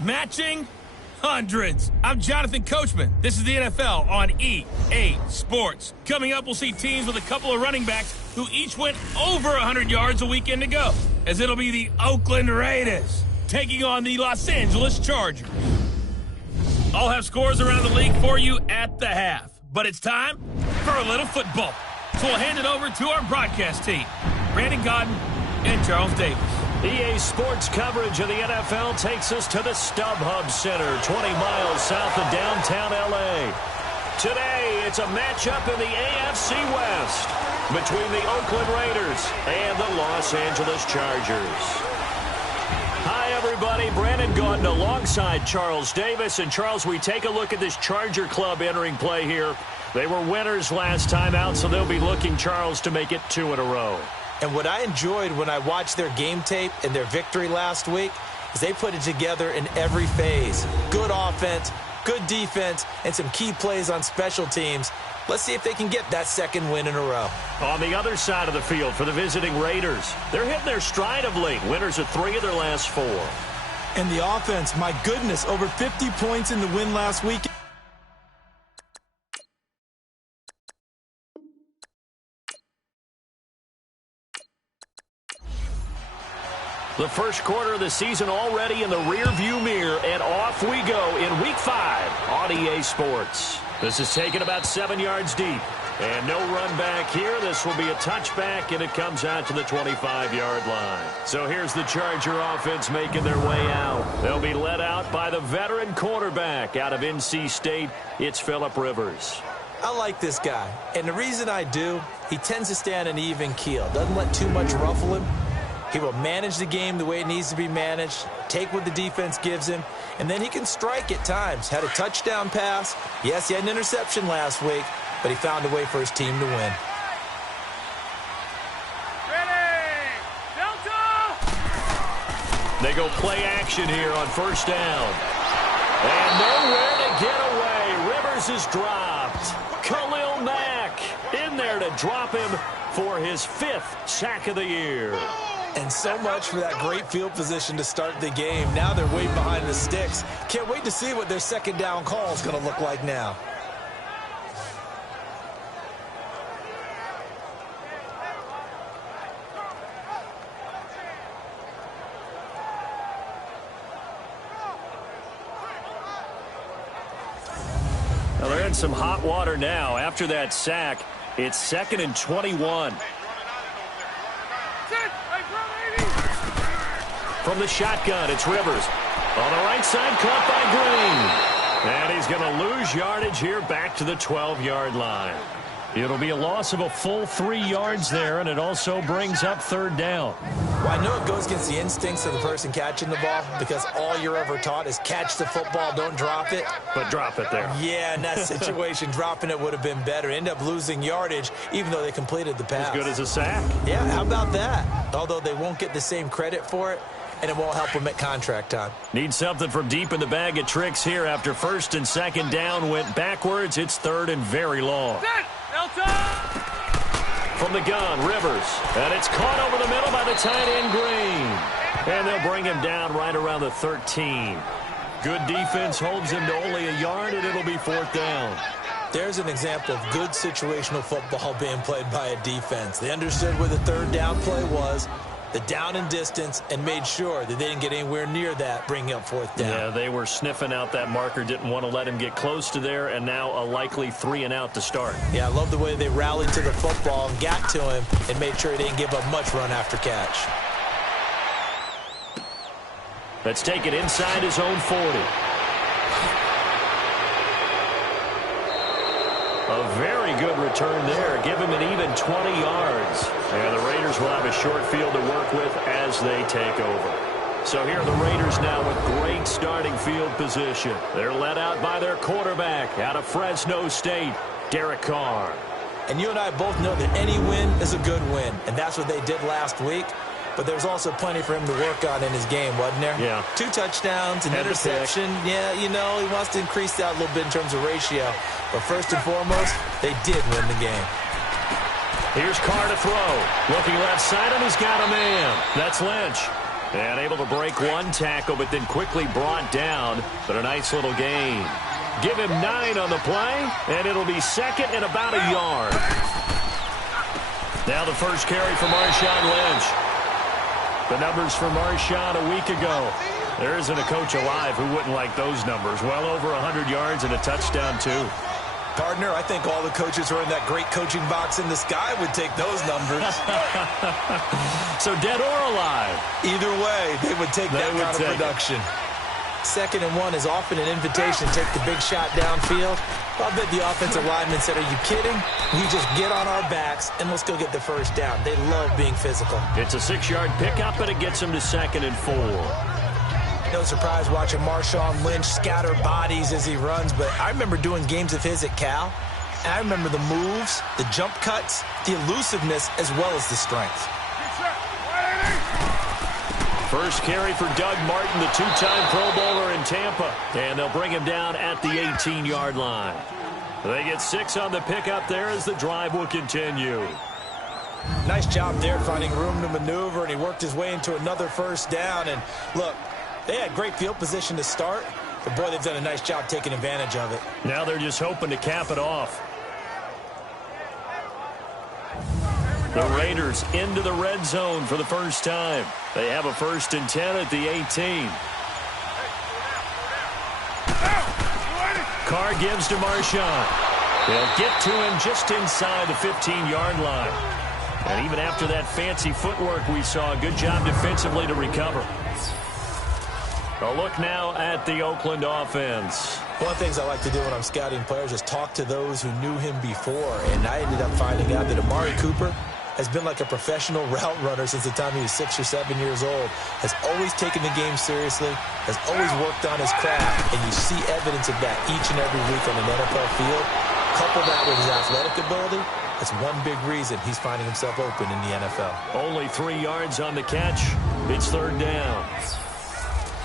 Matching hundreds. I'm Jonathan Coachman. This is the NFL on EA Sports. Coming up, we'll see teams with a couple of running backs who each went over 100 yards a weekend ago, as it'll be the Oakland Raiders taking on the Los Angeles Chargers. I'll have scores around the league for you at the half, but it's time for a little football. So we'll hand it over to our broadcast team, Brandon Gaudin and Charles Davis. EA Sports coverage of the NFL takes us to the StubHub Center, 20 miles south of downtown L.A. Today, it's a matchup in the AFC West between the Oakland Raiders and the Los Angeles Chargers. Hi, everybody. Brandon Gaudin alongside Charles Davis. And, Charles, we take a look at this Charger club entering play here. They were winners last time out, so they'll be looking, Charles, to make it 2 in a row. And what I enjoyed when I watched their game tape and their victory last week is they put it together in every phase. Good offense, good defense, and some key plays on special teams. Let's see if they can get that second win in a row. On the other side of the field for the visiting Raiders, they're hitting their stride of late. Winners of 3 of their last 4. And the offense, my goodness, over 50 points in the win last week. The first quarter of the season already in the rearview mirror, and off we go in Week 5 on EA Sports. This is taken about 7 yards deep. And no run back here. This will be a touchback, and it comes out to the 25-yard line. So here's the Charger offense making their way out. They'll be led out by the veteran quarterback out of NC State. It's Phillip Rivers. I like this guy, and the reason I do, he tends to stay on an even keel. Doesn't let too much ruffle him. He will manage the game the way it needs to be managed, take what the defense gives him, and then he can strike at times. Had a touchdown pass. Yes, he had an interception last week, but he found a way for his team to win. Ready! Delta! They go play action here on first down. And nowhere to get away. Rivers is dropped. Khalil Mack in there to drop him for his 5th sack of the year. And so much for that great field position to start the game. Now they're way behind the sticks. Can't wait to see what their second down call is going to look like now. Well, they're in some hot water now. After that sack, it's 2nd and 21. From the shotgun, it's Rivers. On the right side, caught by Green. And he's going to lose yardage here back to the 12-yard line. It'll be a loss of a full 3 yards there, and it also brings up 3rd down. Well, I know it goes against the instincts of the person catching the ball because all you're ever taught is catch the football, don't drop it. But drop it there. Yeah, in that situation, dropping it would have been better. End up losing yardage, even though they completed the pass. As good as a sack. Yeah, how about that? Although they won't get the same credit for it, and it won't help them at contract time. Need something from deep in the bag of tricks here after 1st and 2nd down went backwards. It's 3rd and very long. From the gun, Rivers. And it's caught over the middle by the tight end, Green. And they'll bring him down right around the 13. Good defense holds him to only a yard, and it'll be 4th down. There's an example of good situational football being played by a defense. They understood where the 3rd down play was, the down and distance, and made sure that they didn't get anywhere near that, bringing up 4th down. Yeah, they were sniffing out that marker, didn't want to let him get close to there, and now a likely 3 and out to start. Yeah, I love the way they rallied to the football and got to him and made sure he didn't give up much run after catch. Let's take it inside his own 40. A very good return there. Give him an even 20 yards. And the Raiders will have a short field to work with as they take over. So here are the Raiders now with great starting field position. They're led out by their quarterback out of Fresno State, Derek Carr. And you and I both know that any win is a good win. And that's what they did last week. But there's also plenty for him to work on in his game, wasn't there? Yeah. 2 touchdowns, an interception. Yeah, you know, he wants to increase that a little bit in terms of ratio. But first and foremost, they did win the game. Here's Carr to throw. Looking left side, and he's got a man. That's Lynch. And able to break one tackle, but then quickly brought down. But a nice little gain. Give him 9 on the play, and it'll be second and about a yard. Now the first carry for Marshawn Lynch. The numbers for Marshawn a week ago. There isn't a coach alive who wouldn't like those numbers. Well over 100 yards and a touchdown, too. Partner, I think all the coaches who are in that great coaching box in the sky would take those numbers. So dead or alive? Either way, they would take that kind of production. 2nd and 1 is often an invitation to take the big shot downfield. I bet the offensive lineman said, are you kidding? We just get on our backs and let's go get the first down. They love being physical. It's a 6-yard pickup, and it gets them to 2nd and 4. No surprise watching Marshawn Lynch scatter bodies as he runs, but I remember doing games of his at Cal. And I remember the moves, the jump cuts, the elusiveness, as well as the strength. First carry for Doug Martin, the 2-time Pro Bowler in Tampa. And they'll bring him down at the 18-yard line. They get 6 on the pickup there as the drive will continue. Nice job there finding room to maneuver, and he worked his way into another first down. And look, they had great field position to start, but boy, they've done a nice job taking advantage of it. Now they're just hoping to cap it off. The Raiders into the red zone for the first time. They have a 1st and 10 at the 18. Carr gives to Marshawn. They'll get to him just inside the 15-yard line. And even after that fancy footwork we saw, a good job defensively to recover. A look now at the Oakland offense. One of the things I like to do when I'm scouting players is talk to those who knew him before. And I ended up finding out that Amari Cooper has been like a professional route runner since the time he was 6 or 7 years old, has always taken the game seriously, has always worked on his craft, and you see evidence of that each and every week on an NFL field. Couple that with his athletic ability, that's one big reason he's finding himself open in the NFL. Only 3 yards on the catch. It's 3rd down.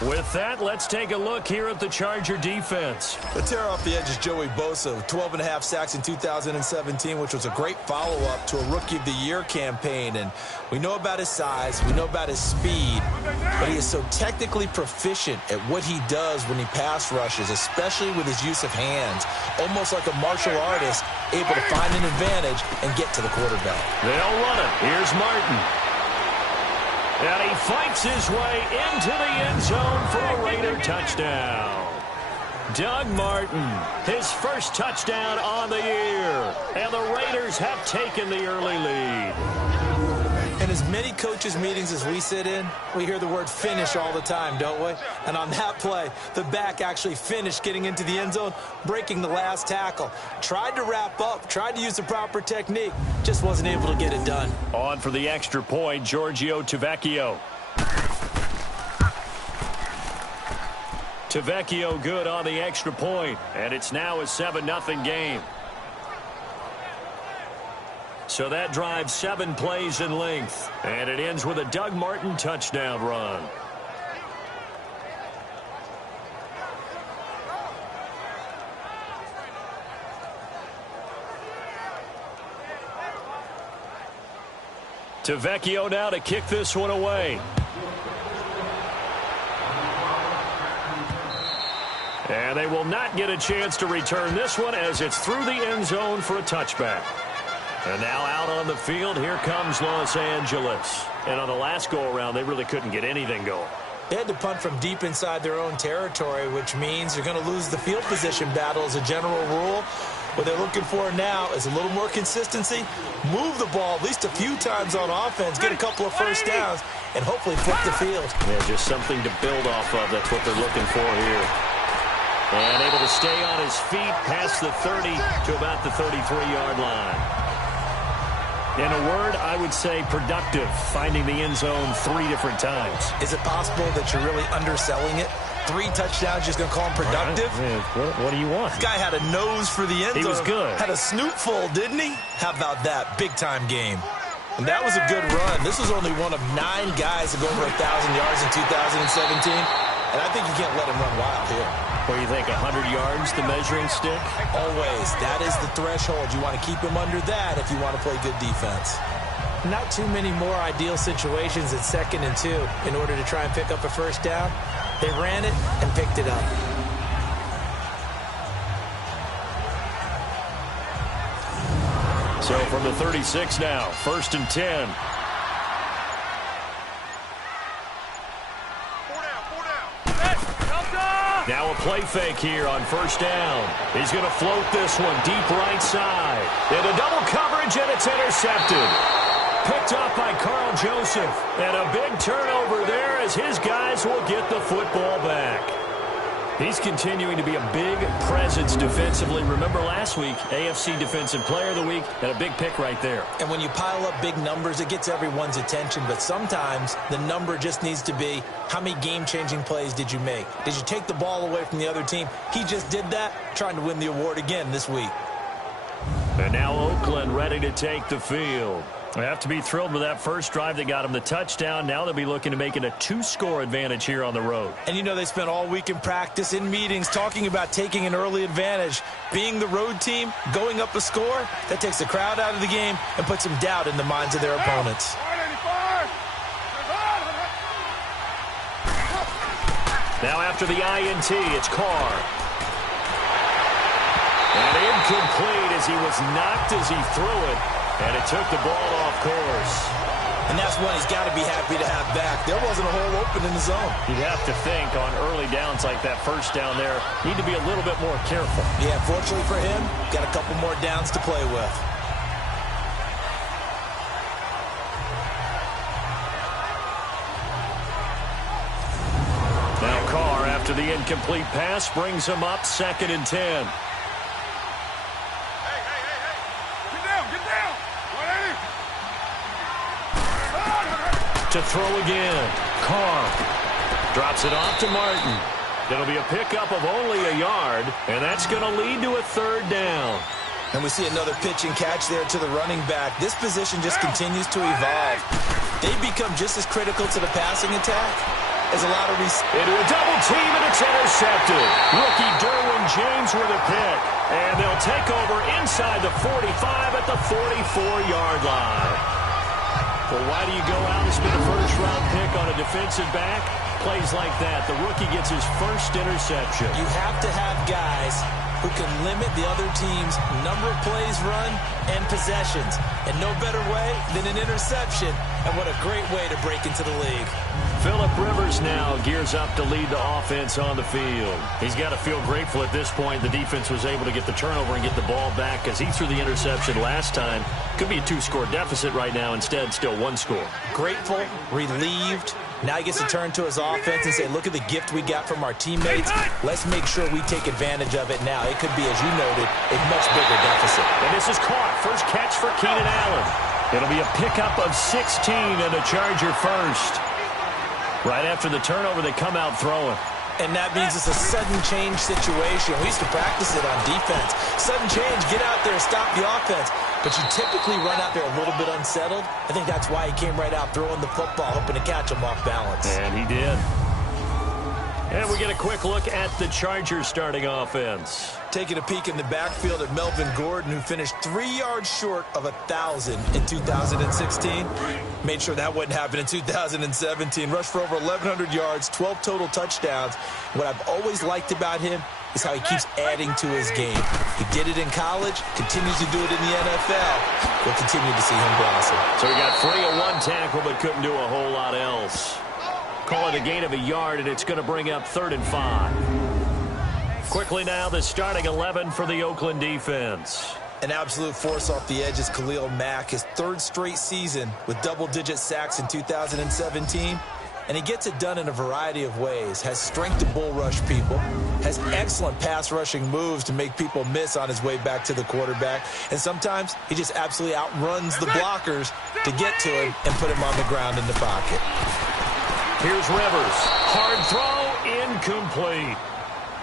With that, let's take a look here at the Charger defense. The tear off the edge is Joey Bosa, 12.5 sacks in 2017, which was a great follow-up to a Rookie of the Year campaign. And we know about his size, we know about his speed, but he is so technically proficient at what he does when he pass rushes, especially with his use of hands, almost like a martial artist, able to find an advantage and get to the quarterback. They'll run it. Here's Martin. And he fights his way into the end zone for a Raider touchdown. Doug Martin, his first touchdown on the year. And the Raiders have taken the early lead. In as many coaches' meetings as we sit in, we hear the word finish all the time, don't we? And on that play, the back actually finished getting into the end zone, breaking the last tackle. Tried to wrap up, tried to use the proper technique, just wasn't able to get it done. On for the extra point, Giorgio Tavecchio. Tavecchio good on the extra point, and it's now a 7-0 game. So that drives 7 plays in length, and it ends with a Doug Martin touchdown run. Tavecchio now to kick this one away. And they will not get a chance to return this one as it's through the end zone for a touchback. And now out on the field, here comes Los Angeles. And on the last go-around, they really couldn't get anything going. They had to punt from deep inside their own territory, which means you're going to lose the field position battle as a general rule. What they're looking for now is a little more consistency, move the ball at least a few times on offense, get a couple of first downs, and hopefully flip the field. Yeah, just something to build off of. That's what they're looking for here. And able to stay on his feet past the 30 to about the 33-yard line. In a word, I would say productive, finding the end zone 3 different times. Is it possible that you're really underselling it? 3 touchdowns, just going to call him productive? Right. What do you want? This guy had a nose for the end zone. He was good. Had a snoot full, didn't he? How about that? Big-time game. And that was a good run. This was only one of 9 guys to go over 1,000 yards in 2017. And I think you can't let him run wild here. What do you think, 100 yards, the measuring stick? Always. That is the threshold. You want to keep him under that if you want to play good defense. Not too many more ideal situations at 2nd and 2 in order to try and pick up a first down. They ran it and picked it up. So from the 36 now, 1st and 10. Now a play fake here on 1st down. He's going to float this one deep right side. Into double coverage, and it's intercepted. Picked up by Carl Joseph. And a big turnover there as his guys will get the football back. He's continuing to be a big presence defensively. Remember last week, AFC Defensive Player of the Week, and a big pick right there. And when you pile up big numbers, it gets everyone's attention. But sometimes the number just needs to be, how many game-changing plays did you make? Did you take the ball away from the other team? He just did that, trying to win the award again this week. And now Oakland ready to take the field. They have to be thrilled with that first drive that got them the touchdown. Now they'll be looking to make it a 2-score advantage here on the road. And you know they spent all week in practice, in meetings, talking about taking an early advantage. Being the road team, going up a score, that takes the crowd out of the game and puts some doubt in the minds of their opponents. Now after the INT, it's Carr. And incomplete as he was knocked as he threw it. And it took the ball off course. And that's one he's got to be happy to have back. There wasn't a hole open in the zone. You'd have to think on early downs like that first down there, need to be a little bit more careful. Yeah, fortunately for him, got a couple more downs to play with. Now Carr, after the incomplete pass, brings him up 2nd and 10. To throw again. Carr drops it off to Martin. It'll be a pickup of only a yard, and that's going to lead to a 3rd down. And we see another pitch and catch there to the running back. This position just continues to evolve. They become just as critical to the passing attack as a lot of into a double team, and it's intercepted. Rookie Derwin James with a pick. And they'll take over inside the 45 at the 44-yard line. Well, why do you go out and spend a first-round pick on a defensive back? Plays like that. The rookie gets his first interception. You have to have guys who can limit the other team's number of plays run and possessions. And no better way than an interception. And what a great way to break into the league. Phillip Rivers now gears up to lead the offense on the field. He's got to feel grateful at this point the defense was able to get the turnover and get the ball back because he threw the interception last time. Could be a 2-score deficit right now. Instead, still 1 score. Grateful, relieved. Now he gets to turn to his offense and say, look at the gift we got from our teammates. Let's make sure we take advantage of it now. It could be, as you noted, a much bigger deficit. And this is caught. First catch for Keenan Allen. It'll be a pickup of 16 and a Charger first. Right after the turnover, they come out throwing. And that means it's a sudden change situation. We used to practice it on defense. Sudden change, get out there, stop the offense. But you typically run out there a little bit unsettled. I think that's why he came right out throwing the football, hoping to catch him off balance. And he did. And we get a quick look at the Chargers starting offense. Taking a peek in the backfield at Melvin Gordon, who finished 3 yards short of 1,000 in 2016. Made sure that wouldn't happen in 2017. Rushed for over 1,100 yards, 12 total touchdowns. What I've always liked about him is how he keeps adding to his game. He did it in college, continues to do it in the NFL. We'll continue to see him blossom. So he got free of 1 tackle, but couldn't do a whole lot else. Call it a gain of a yard, and it's going to bring up 3rd and 5. Quickly now, the starting 11 for the Oakland defense. An absolute force off the edge is Khalil Mack, his 3rd straight season with double-digit sacks in 2017. And he gets it done in a variety of ways. Has strength to bull rush people. Has excellent pass rushing moves to make people miss on his way back to the quarterback. And sometimes he just absolutely outruns the blockers to get to him and put him on the ground in the pocket. Here's Rivers. Hard throw, incomplete.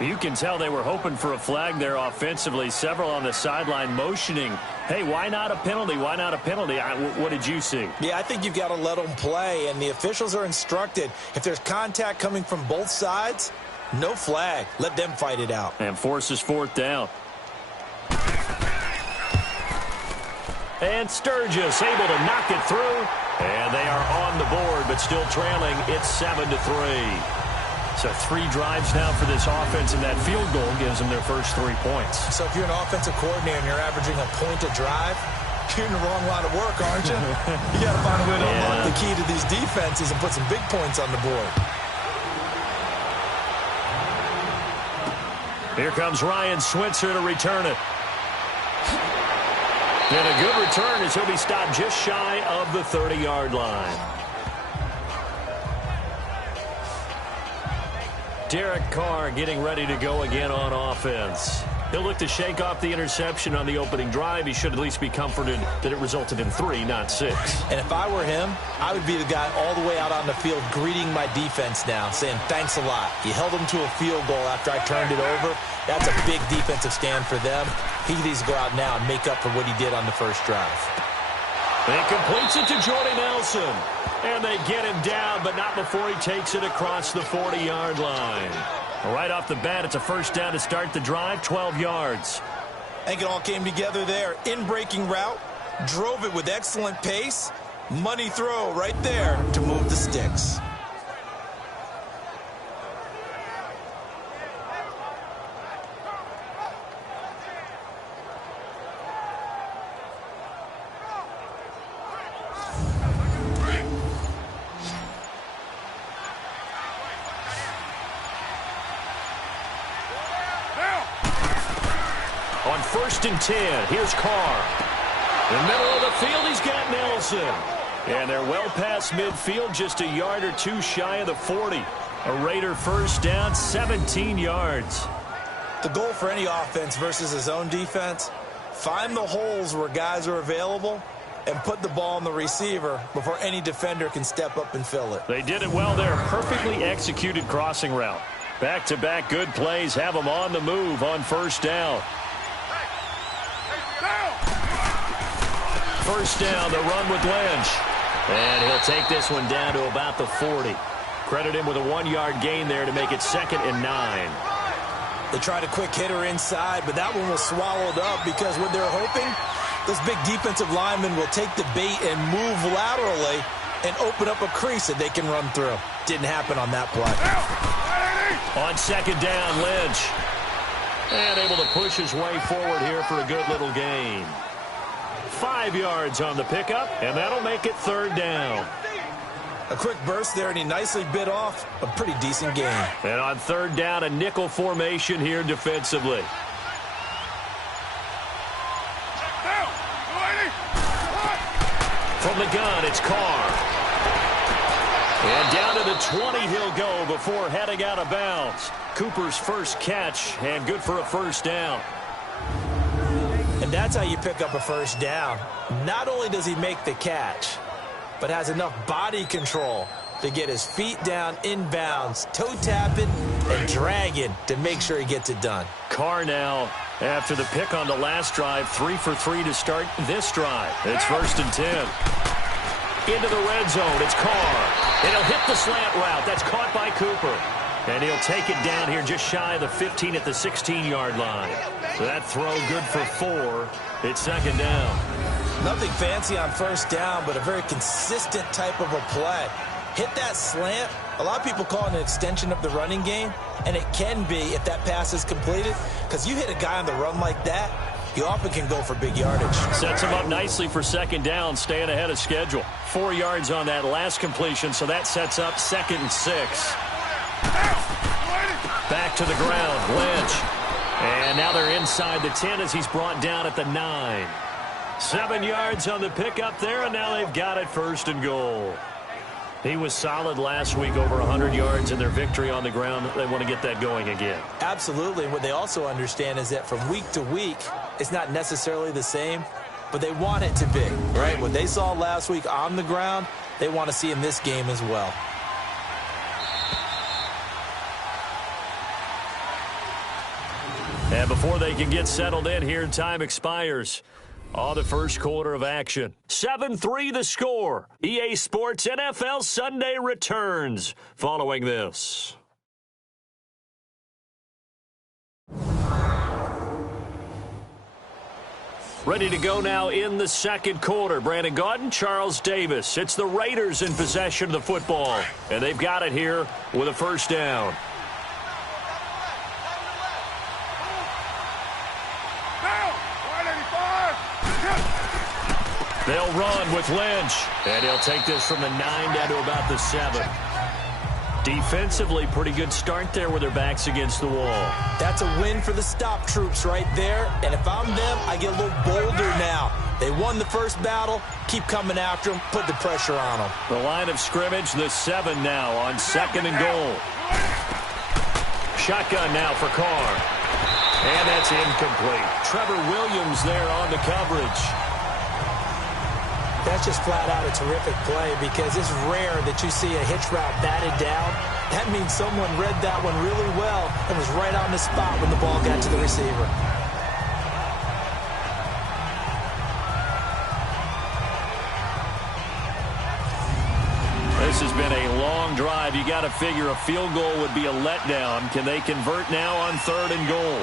You can tell they were hoping for a flag there offensively. Several on the sideline motioning. Hey, why not a penalty? Why not a penalty? What did you see? Yeah, I think you've got to let them play, and the officials are instructed. If there's contact coming from both sides, no flag. Let them fight it out. And forces 4th down. And Sturgis able to knock it through. And they are on the board, but still trailing. It's 7-3. So 3 drives now for this offense, and that field goal gives them their first 3 points. So if you're an offensive coordinator and you're averaging a point a drive, you're in the wrong line of work, aren't you? You got to find a way to unlock the key to these defenses and put some big points on the board. Here comes Ryan Switzer to return it. And a good return as he'll be stopped just shy of the 30-yard line. Derek Carr getting ready to go again on offense. He'll look to shake off the interception on the opening drive. He should at least be comforted that it resulted in 3, not 6. And if I were him, I would be the guy all the way out on the field greeting my defense now, saying, thanks a lot. You held them to a field goal after I turned it over. That's a big defensive stand for them. He needs to go out now and make up for what he did on the first drive. He completes it to Jordy Nelson. And they get him down, but not before he takes it across the 40-yard line. Right off the bat, it's a first down to start the drive, 12 yards. I think it all came together there. In-breaking route, drove it with excellent pace. Money throw right there to move the sticks. On 1st and 10, here's Carr. In the middle of the field, he's got Nelson. And they're well past midfield, just a yard or 2 shy of the 40. A Raider first down, 17 yards. The goal for any offense versus his own defense, find the holes where guys are available and put the ball on the receiver before any defender can step up and fill it. They did it well there. Perfectly executed crossing route. Back-to-back good plays have them on the move on first down. First down, the run with Lynch. And he'll take this one down to about the 40. Credit him with a 1-yard gain there to make it 2nd and 9. They tried a quick hitter inside, but that one was swallowed up because what they're hoping, those big defensive linemen will take the bait and move laterally and open up a crease that they can run through. Didn't happen on that play. On 2nd down, Lynch. And able to push his way forward here for a good little gain. 5 yards on the pickup, and that'll make it 3rd down. A quick burst there, and he nicely bit off a pretty decent gain. And on 3rd down, a nickel formation here defensively. From the gun, it's Carr. And down to the 20 he'll go before heading out of bounds. Cooper's first catch, and good for a first down. And that's how you pick up a first down. Not only does he make the catch, but has enough body control to get his feet down inbounds, toe tapping and dragging to make sure he gets it done. Carr now, after the pick on the last drive, 3 for 3 to start this drive. It's 1st and 10. Into the red zone, it's Carr. And he'll hit the slant route. That's caught by Cooper. And he'll take it down here just shy of the 15 at the 16-yard line. So that throw good for 4. It's 2nd down. Nothing fancy on first down, but a very consistent type of a play. Hit that slant. A lot of people call it an extension of the running game, and it can be if that pass is completed, because you hit a guy on the run like that, you often can go for big yardage. Sets him up nicely for 2nd down, staying ahead of schedule. 4 yards on that last completion, so that sets up 2nd and 6. Back to the ground, Lynch. And now they're inside the 10 as he's brought down at the 9. 7 yards on the pickup there, and now they've got it 1st and goal. He was solid last week, over 100 yards in their victory on the ground. They want to get that going again. Absolutely. And what they also understand is that from week to week, it's not necessarily the same, but they want it to be, right? What they saw last week on the ground, they want to see in this game as well. And before they can get settled in here, time expires on the first quarter of action. 7-3 the score. EA Sports NFL Sunday returns following this. Ready to go now in the second quarter. Brandon Gaudin, Charles Davis. It's the Raiders in possession of the football. And they've got it here with a first down. They'll run with Lynch. And he'll take this from the 9 down to about the 7. Defensively, pretty good start there with their backs against the wall. That's a win for the stop troops right there. And if I'm them, I get a little bolder now. They won the first battle. Keep coming after them. Put the pressure on them. The line of scrimmage, the 7 now on 2nd and goal. Shotgun now for Carr. And that's incomplete. Trevor Williams there on the coverage. That's just flat out a terrific play because it's rare that you see a hitch route batted down. That means someone read that one really well and was right on the spot when the ball got to the receiver. This has been a long drive. You got to figure a field goal would be a letdown. Can they convert now on 3rd and goal?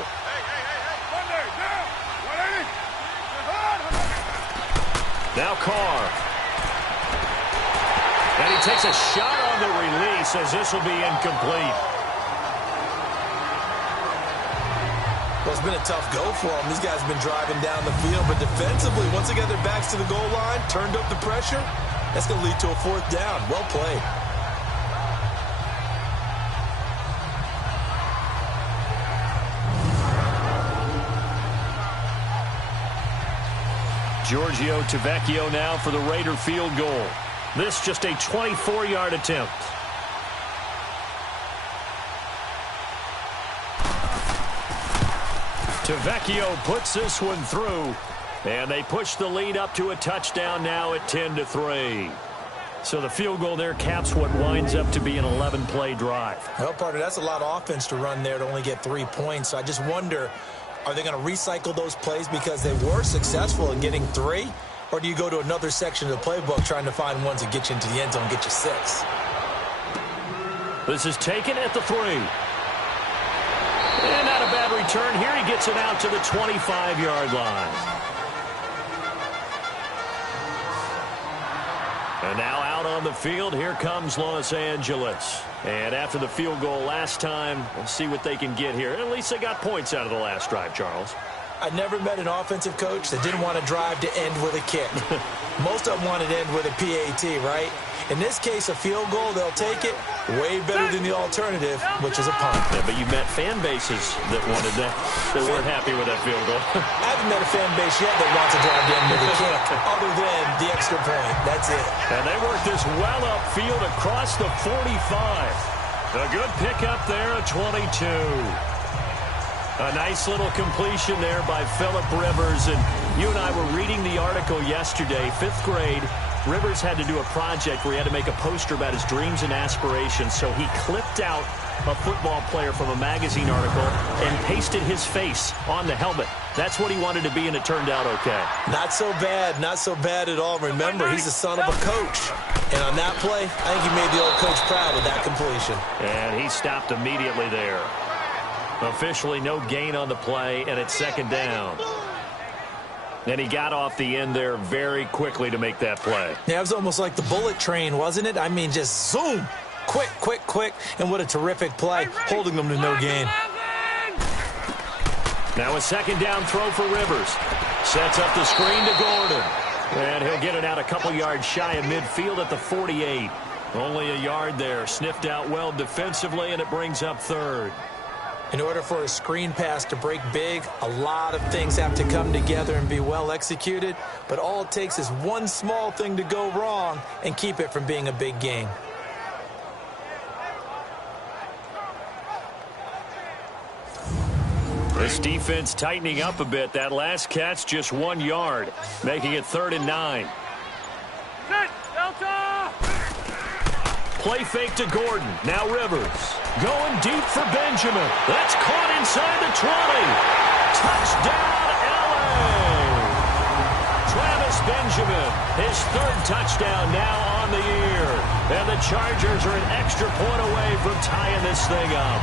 Now Carr. And he takes a shot on the release as this will be incomplete. Well, it's been a tough go for them. These guys have been driving down the field, but defensively, once they got their backs to the goal line, turned up the pressure, that's going to lead to a 4th down. Well played. Giorgio Tavecchio now for the Raider field goal. This just a 24-yard attempt. Tavecchio puts this one through. And they push the lead up to a touchdown now at 10-3. So the field goal there caps what winds up to be an 11-play drive. Well, partner, that's a lot of offense to run there to only get 3 points. So I just wonder, are they going to recycle those plays because they were successful in getting 3? Or do you go to another section of the playbook trying to find ones that get you into the end zone and get you 6? This is taken at the 3. And not a bad return here. He gets it out to the 25-yard line. And now out on the field, here comes Los Angeles. And after the field goal last time, we'll see what they can get here. At least they got points out of the last drive, Charles. I never met an offensive coach that didn't want to drive to end with a kick. Most of them wanted to end with a PAT, right? In this case, a field goal, they'll take it. Way better than the alternative, which is a punt. Yeah, but you met fan bases that wanted that, that weren't happy with that field goal. I haven't met a fan base yet that wants to drive to end with a kick, other than the extra point. That's it. And they work this well upfield across the 45. A good pickup there at 22. A nice little completion there by Phillip Rivers. And you and I were reading the article yesterday, 5th grade. Rivers had to do a project where he had to make a poster about his dreams and aspirations. So he clipped out a football player from a magazine article and pasted his face on the helmet. That's what he wanted to be, and it turned out okay. Not so bad. Not so bad at all. Remember, he's the son of a coach. And on that play, I think he made the old coach proud with that completion. And he stopped immediately there. Officially no gain on the play, and it's 2nd down. And he got off the end there very quickly to make that play. Yeah, it was almost like the bullet train, wasn't it? I mean, just zoom. Quick, quick, quick. And what a terrific play, holding them to no gain. Now a 2nd down throw for Rivers. Sets up the screen to Gordon. And he'll get it out a couple yards shy of midfield at the 48. Only a yard there. Sniffed out well defensively, and it brings up 3rd. In order for a screen pass to break big, a lot of things have to come together and be well executed. But all it takes is one small thing to go wrong and keep it from being a big gain. This defense tightening up a bit. That last catch just 1 yard, making it 3rd and 9. Delta! Play fake to Gordon. Now Rivers. Going deep for Benjamin. That's caught inside the 20. Touchdown, L.A. Travis Benjamin, his 3rd touchdown now on the year. And the Chargers are an extra point away from tying this thing up.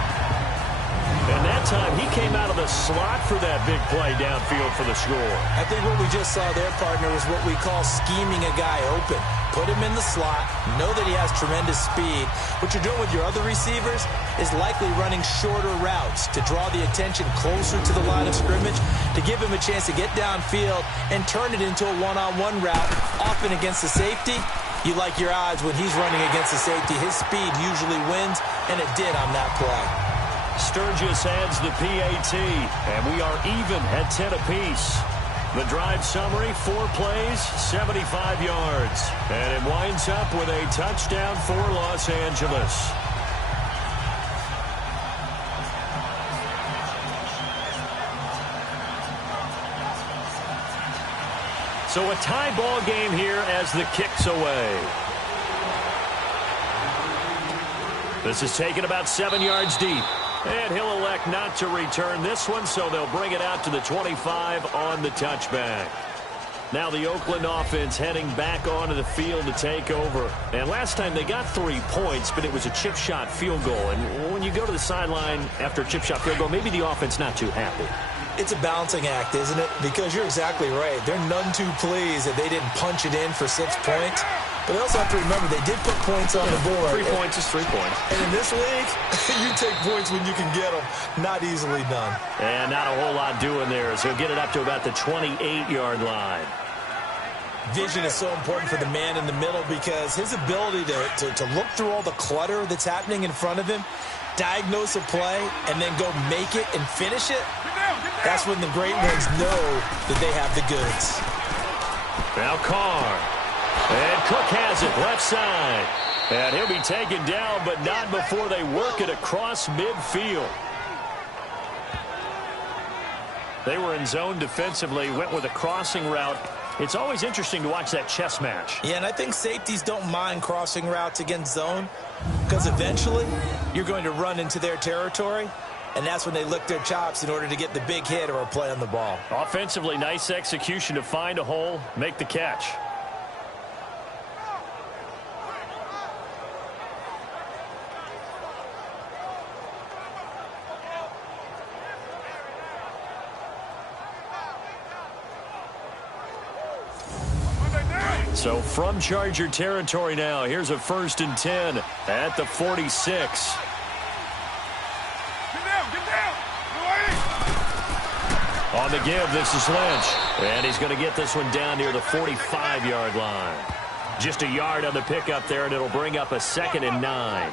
And that time, he came out of the slot for that big play downfield for the score. I think what we just saw there, partner, was what we call scheming a guy open. Put him in the slot, know that he has tremendous speed. What you're doing with your other receivers is likely running shorter routes to draw the attention closer to the line of scrimmage, to give him a chance to get downfield and turn it into a one-on-one route, often against the safety. You like your odds when he's running against the safety. His speed usually wins, and it did on that play. Sturgis adds the PAT, and we are even at 10 apiece. The drive summary, 4 plays, 75 yards. And it winds up with a touchdown for Los Angeles. So a tie ball game here as the kick's away. This is taken about 7 yards deep. And he'll elect not to return this one, so they'll bring it out to the 25 on the touchback. Now the Oakland offense heading back onto the field to take over. And last time they got 3 points, but it was a chip shot field goal. And when you go to the sideline after a chip shot field goal, maybe the offense not too happy. It's a balancing act, isn't it? Because you're exactly right. They're none too pleased that they didn't punch it in for 6 points. But they also have to remember they did put points on the board. 3 points is 3 points. And in this league, you take points when you can get them. Not easily done. And not a whole lot doing there as he'll get it up to about the 28-yard line. Vision is so important for the man in the middle because his ability to look through all the clutter that's happening in front of him, diagnose a play, and then go make it and finish it, that's when the great ones know that they have the goods. Now Carr. And Cook has it left side. And he'll be taken down, but not before they work it across midfield. They were in zone defensively, went with a crossing route. It's always interesting to watch that chess match. Yeah, and I think safeties don't mind crossing routes against zone because eventually you're going to run into their territory, and that's when they lick their chops in order to get the big hit or a play on the ball. Offensively, nice execution to find a hole, make the catch. So from Charger territory now, here's a 1st and 10 at the 46. Get down. On the give, this is Lynch. And he's going to get this one down near the 45-yard line. Just a yard on the pickup there, and it'll bring up a 2nd and 9.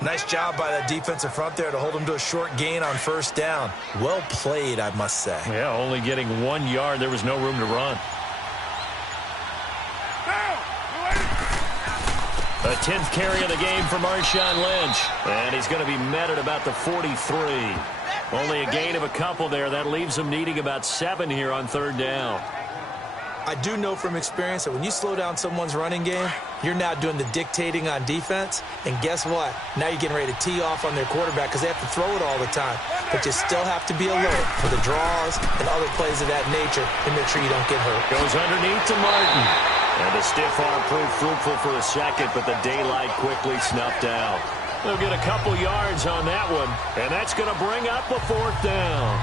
Nice job by that defensive front there to hold him to a short gain on 1st down. Well played, I must say. Yeah, only getting 1 yard. There was no room to run. The 10th carry of the game for Marshawn Lynch. And he's going to be met at about the 43. Only a gain of a couple there. That leaves him needing about 7 here on 3rd down. I do know from experience that when you slow down someone's running game, you're now doing the dictating on defense. And guess what? Now you're getting ready to tee off on their quarterback because they have to throw it all the time. But you still have to be alert for the draws and other plays of that nature and make sure you don't get hurt. Goes underneath to Martin. And the stiff arm proved fruitful for a second, but the daylight quickly snuffed out. They'll get a couple yards on that one, and that's going to bring up a 4th down.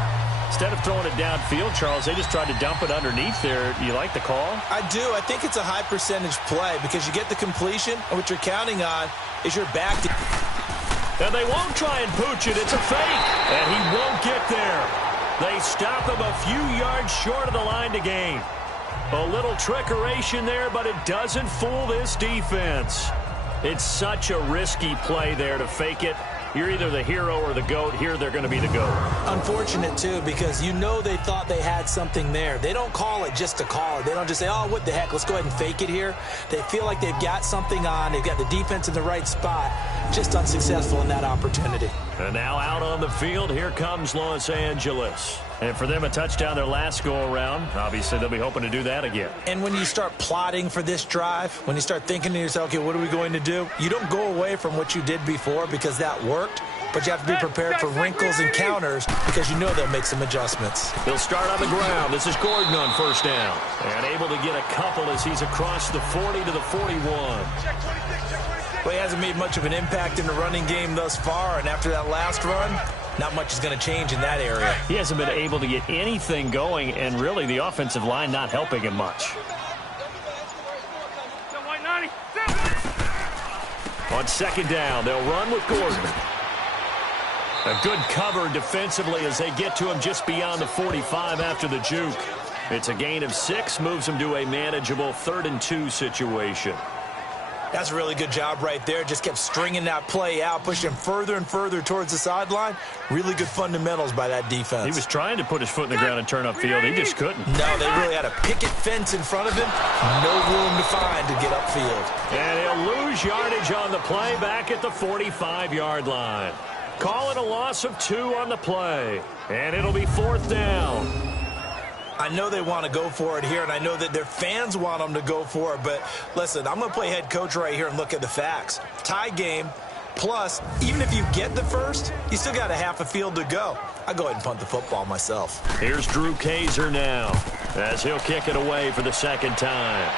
Instead of throwing it downfield, Charles, they just tried to dump it underneath there. You like the call? I do. I think it's a high percentage play because you get the completion, and what you're counting on is your back. And they won't try and pooch it. It's a fake, and he won't get there. They stop him a few yards short of the line to gain. A little trickeration there, but it doesn't fool this defense. It's such a risky play there to fake it. You're either the hero or the GOAT. Here they're going to be the GOAT. Unfortunate, too, because you know they thought they had something there. They don't call it just to call it. They don't just say, oh, what the heck, let's go ahead and fake it here. They feel like they've got something on. They've got the defense in the right spot. Just unsuccessful in that opportunity. And now out on the field, here comes Los Angeles. And for them, a touchdown their last go-around. Obviously, they'll be hoping to do that again. And when you start plotting for this drive, when you start thinking to yourself, okay, what are we going to do? You don't go away from what you did before because that worked, but you have to be prepared for wrinkles and counters because you know they'll make some adjustments. They'll start on the ground. This is Gordon on 1st down. And able to get a couple as he's across the 40 to the 41. Well, he hasn't made much of an impact in the running game thus far, and after that last run, not much is going to change in that area. He hasn't been able to get anything going, and really the offensive line not helping him much. On second down, they'll run with Gordon. A good cover defensively as they get to him just beyond the 45 after the juke. It's a gain of 6, moves him to a manageable 3rd and 2 situation. That's a really good job right there. Just kept stringing that play out, pushing him further and further towards the sideline. Really good fundamentals by that defense. He was trying to put his foot in the ground and turn upfield. He just couldn't. No, they really had a picket fence in front of him. No room to find to get upfield. And he'll lose yardage on the play back at the 45-yard line. Call it a loss of 2 on the play. And it'll be 4th down. I know they want to go for it here, and I know that their fans want them to go for it, but listen, I'm going to play head coach right here and look at the facts. Tie game, plus, even if you get the first, you still got a half a field to go. I'll go ahead and punt the football myself. Here's Drew Kaiser now, as he'll kick it away for the 2nd time.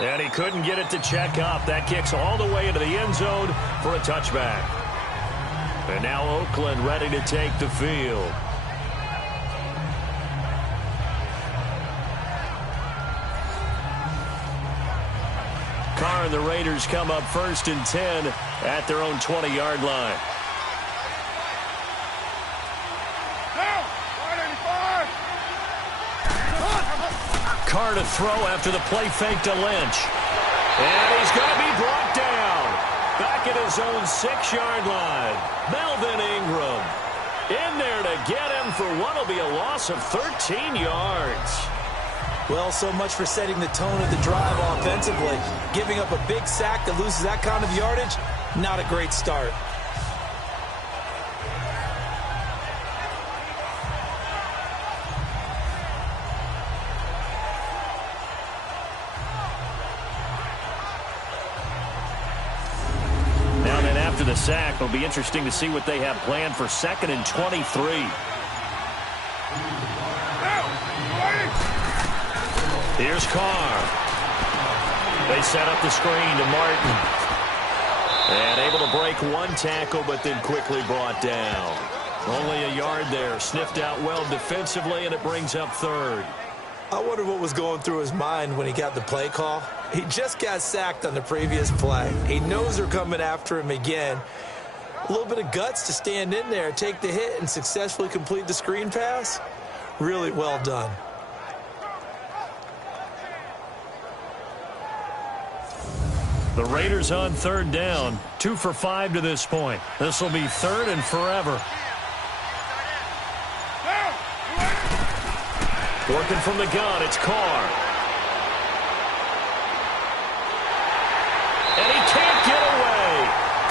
And he couldn't get it to check up. That kicks all the way into the end zone for a touchback. And now Oakland ready to take the field. Carr and the Raiders come up 1st and 10 at their own 20-yard line. Carr to throw after the play fake to Lynch. And he's going to be brought down. Back at his own 6-yard line. Melvin Ingram in there to get him for what will be a loss of 13 yards. Well, so much for setting the tone of the drive offensively. Giving up a big sack that loses that kind of yardage, not a great start. The sack will be interesting to see what they have planned for 2nd and 23. Here's Carr. They set up the screen to Martin. And able to break 1 tackle, but then quickly brought down. Only a yard there. Sniffed out well defensively, and it brings up 3rd. I wonder what was going through his mind when he got the play call. He just got sacked on the previous play. He knows they're coming after him again. A little bit of guts to stand in there, take the hit, and successfully complete the screen pass. Really well done. The Raiders on 3rd down. 2 for 5 to this point. This will be 3rd and forever. Working from the gun, it's Carr. And he can't get away.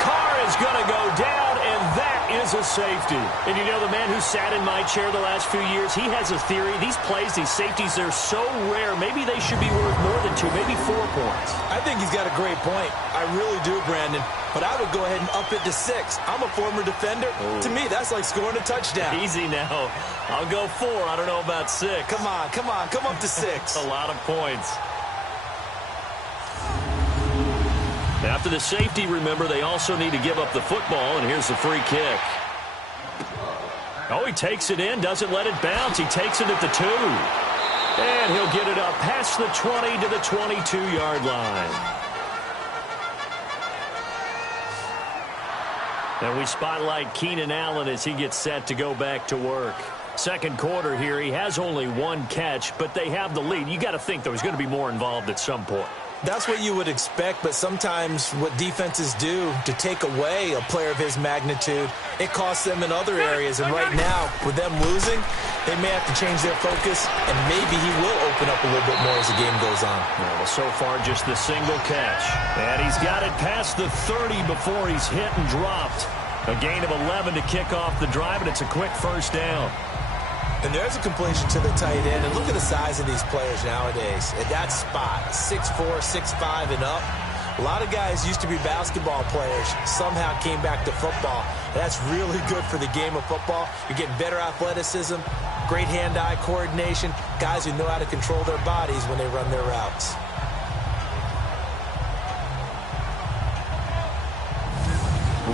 Carr is going to go down, and that is a safety. And you know, the man who sat in my chair the last few years, he has a theory. These plays, these safeties, they're so rare. Maybe they should be worth more than 2, maybe 4 points. I think he's got a great point. I really do, Brandon. But I would go ahead and up it to 6. I'm a former defender. Ooh. To me, that's like scoring a touchdown. Easy now. I'll go 4. I don't know about 6. Come on. Come up to 6. A lot of points. After the safety, remember, they also need to give up the football, and here's the free kick. Oh, he takes it in, doesn't let it bounce. He takes it at the 2. And he'll get it up past the 20 to the 22-yard line. And we spotlight Keenan Allen as he gets set to go back to work. 2nd quarter here, he has only 1 catch, but they have the lead. You got to think there was going to be more involved at some point. That's what you would expect, but sometimes what defenses do to take away a player of his magnitude, it costs them in other areas. And right now, with them losing, they may have to change their focus, and maybe he will open up a little bit more as the game goes on. Well, so far, just the single catch. And he's got it past the 30 before he's hit and dropped. A gain of 11 to kick off the drive, and it's a quick 1st down. And there's a completion to the tight end. And look at the size of these players nowadays. At that spot, 6'4", 6'5", and up. A lot of guys used to be basketball players, somehow came back to football. And that's really good for the game of football. You're getting better athleticism, great hand-eye coordination, guys who know how to control their bodies when they run their routes.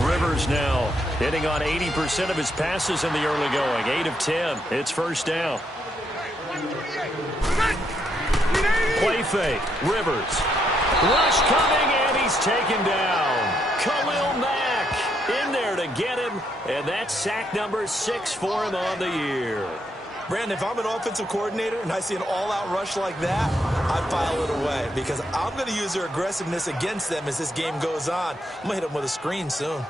Rivers now hitting on 80% of his passes in the early going. 8 of 10. It's first down. Play fake. Rivers. Rush coming, and he's taken down. Khalil Mack in there to get him, and that's sack number 6 for him on the year. Brandon, if I'm an offensive coordinator and I see an all-out rush like that, I file it away because I'm going to use their aggressiveness against them as this game goes on. I'm going to hit them with a screen soon.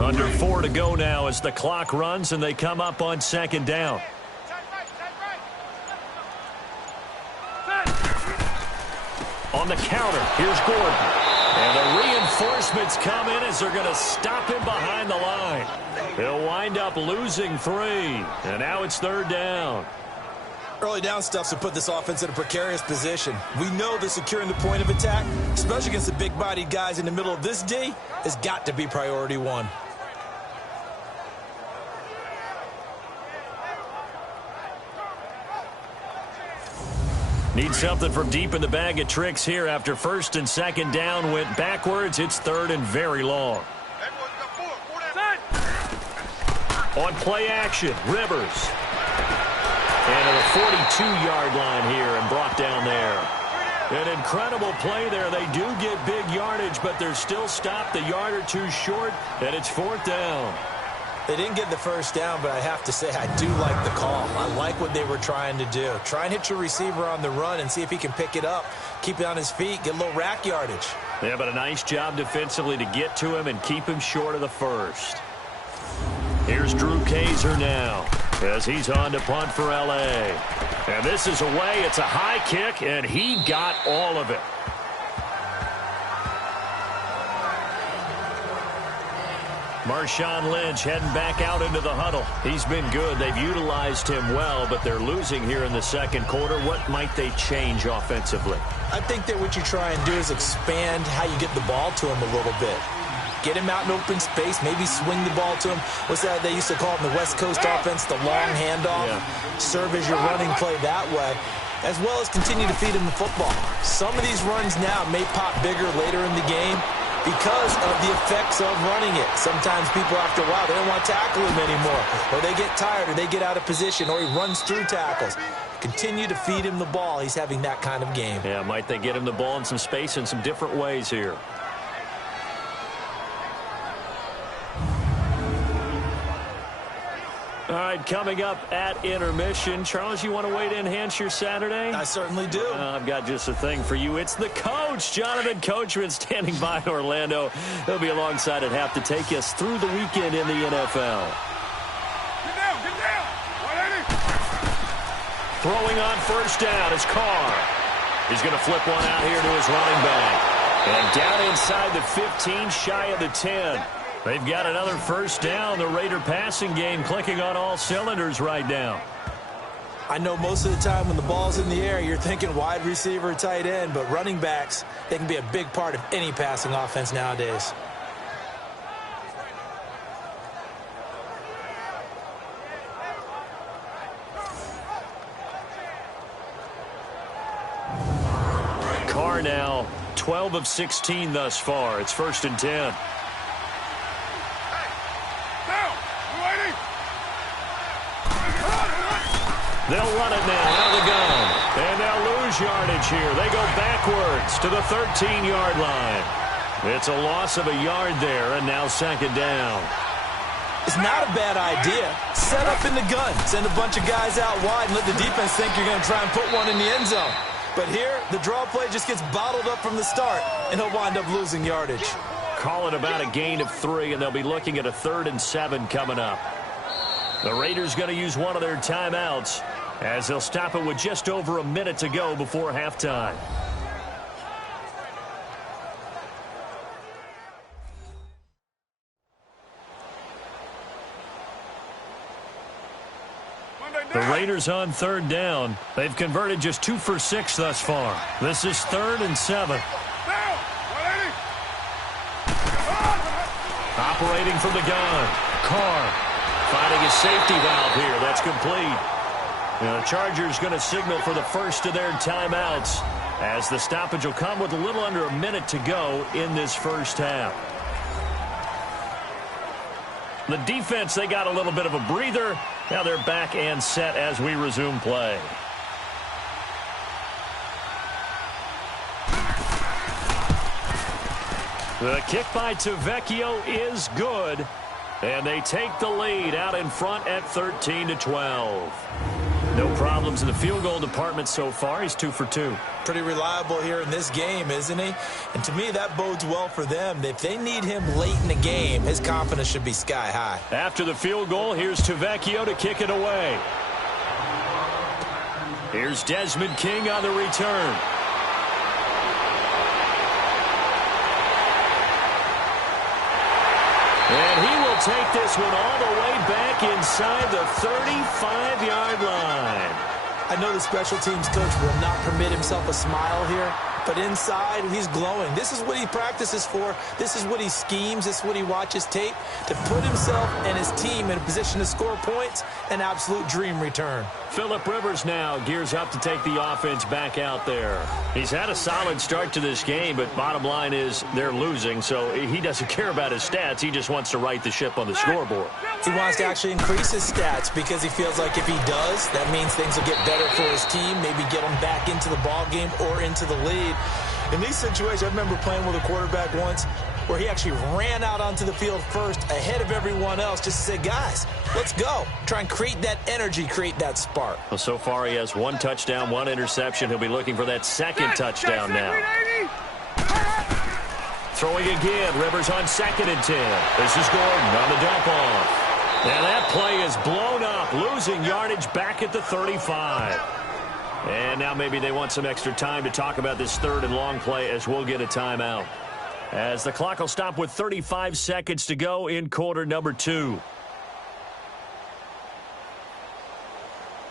Under 4 to go now as the clock runs and they come up on second down. On the counter, here's Gordon. And the reinforcements come in as they're going to stop him behind the line. He'll wind up losing 3. And now it's third down. Early down stuffs will put this offense in a precarious position. We know that securing the point of attack, especially against the big-bodied guys in the middle of this D, has got to be priority 1. Need something from deep in the bag of tricks here after first and second down went backwards. It's third and very long. On play action, Rivers. And at the 42-yard line here and brought down there. An incredible play there. They do get big yardage, but they're still stopped a yard or 2 short, and it's fourth down. They didn't get the first down, but I have to say I do like the call. I like what they were trying to do. Try and hit your receiver on the run and see if he can pick it up, keep it on his feet, get a little rack yardage. Yeah, but a nice job defensively to get to him and keep him short of the first. Here's Drew Kaiser now as he's on to punt for L.A. And this is away. It's a high kick, and he got all of it. Marshawn Lynch heading back out into the huddle. He's been good. They've utilized him well, but they're losing here in the second quarter. What might they change offensively? I think that what you try and do is expand how you get the ball to him a little bit. Get him out in open space, maybe swing the ball to him. What's that they used to call it in the West Coast offense, the long handoff? Yeah. Serve as your running play that way, as well as continue to feed him the football. Some of these runs now may pop bigger later in the game because of the effects of running it. Sometimes people, after a while, they don't want to tackle him anymore, or they get tired, or they get out of position, or he runs through tackles. Continue to feed him the ball. He's having that kind of game. Yeah, might they get him the ball in some space in some different ways here. All right, coming up at intermission. Charles, you want to wait to enhance your Saturday? I certainly do. I've got just a thing for you. It's the coach, Jonathan Coachman, standing by in Orlando. He'll be alongside at half to take us through the weekend in the NFL. Get down, get down. 180. Throwing on first down is Carr. He's going to flip one out here to his running back. And down inside the 15, shy of the 10. They've got another first down. The Raider passing game clicking on all cylinders right now. I know most of the time when the ball's in the air, you're thinking wide receiver, tight end, but running backs, they can be a big part of any passing offense nowadays. Carr now 12 of 16 thus far. It's first and 10. They'll run it now out of the gun. And they'll lose yardage here. They go backwards to the 13-yard line. It's a loss of a yard there, and now second down. It's not a bad idea. Set up in the gun. Send a bunch of guys out wide and let the defense think you're going to try and put one in the end zone. But here, the draw play just gets bottled up from the start, and he'll wind up losing yardage. Call it about a gain of 3, and they'll be looking at a 3rd and 7 coming up. The Raiders going to use one of their timeouts as they'll stop it with just over a minute to go before halftime. The Raiders on 3rd down. They've converted just 2 for 6 thus far. This is 3rd and 7. Operating from the gun. Carr finding a safety valve here. That's complete. The Chargers going to signal for the first of their timeouts as the stoppage will come with a little under a minute to go in this first half. The defense, they got a little bit of a breather. Now they're back and set as we resume play. The kick by Tavecchio is good. And they take the lead out in front at 13-12. No problems in the field goal department so far. He's 2 for 2. Pretty reliable here in this game, isn't he? And to me, that bodes well for them. If they need him late in the game, his confidence should be sky high. After the field goal, here's Tavecchio to kick it away. Here's Desmond King on the return. And he will take this one all the way back inside the 35-yard line. I know the special teams coach will not permit himself a smile here, but inside, he's glowing. This is what he practices for. This is what he schemes. This is what he watches tape. To put himself and his team in a position to score points, an absolute dream return. Phillip Rivers now gears up to take the offense back out there. He's had a solid start to this game, but bottom line is they're losing, so he doesn't care about his stats. He just wants to right the ship on the scoreboard. He wants to actually increase his stats because he feels like if he does, that means things will get better for his team, maybe get him back into the ball game or into the lead. In these situations, I remember playing with a quarterback once where he actually ran out onto the field first ahead of everyone else just to say, guys, let's go. Try and create that energy, create that spark. Well, so far he has 1 touchdown, 1 interception. He'll be looking for that second touchdown now. Throwing again, Rivers on 2nd and 10. This is Gordon on the dump off. And that play is blown up, losing yardage back at the 35. And now maybe they want some extra time to talk about this 3rd and long play as we'll get a timeout. As the clock will stop with 35 seconds to go in quarter number 2.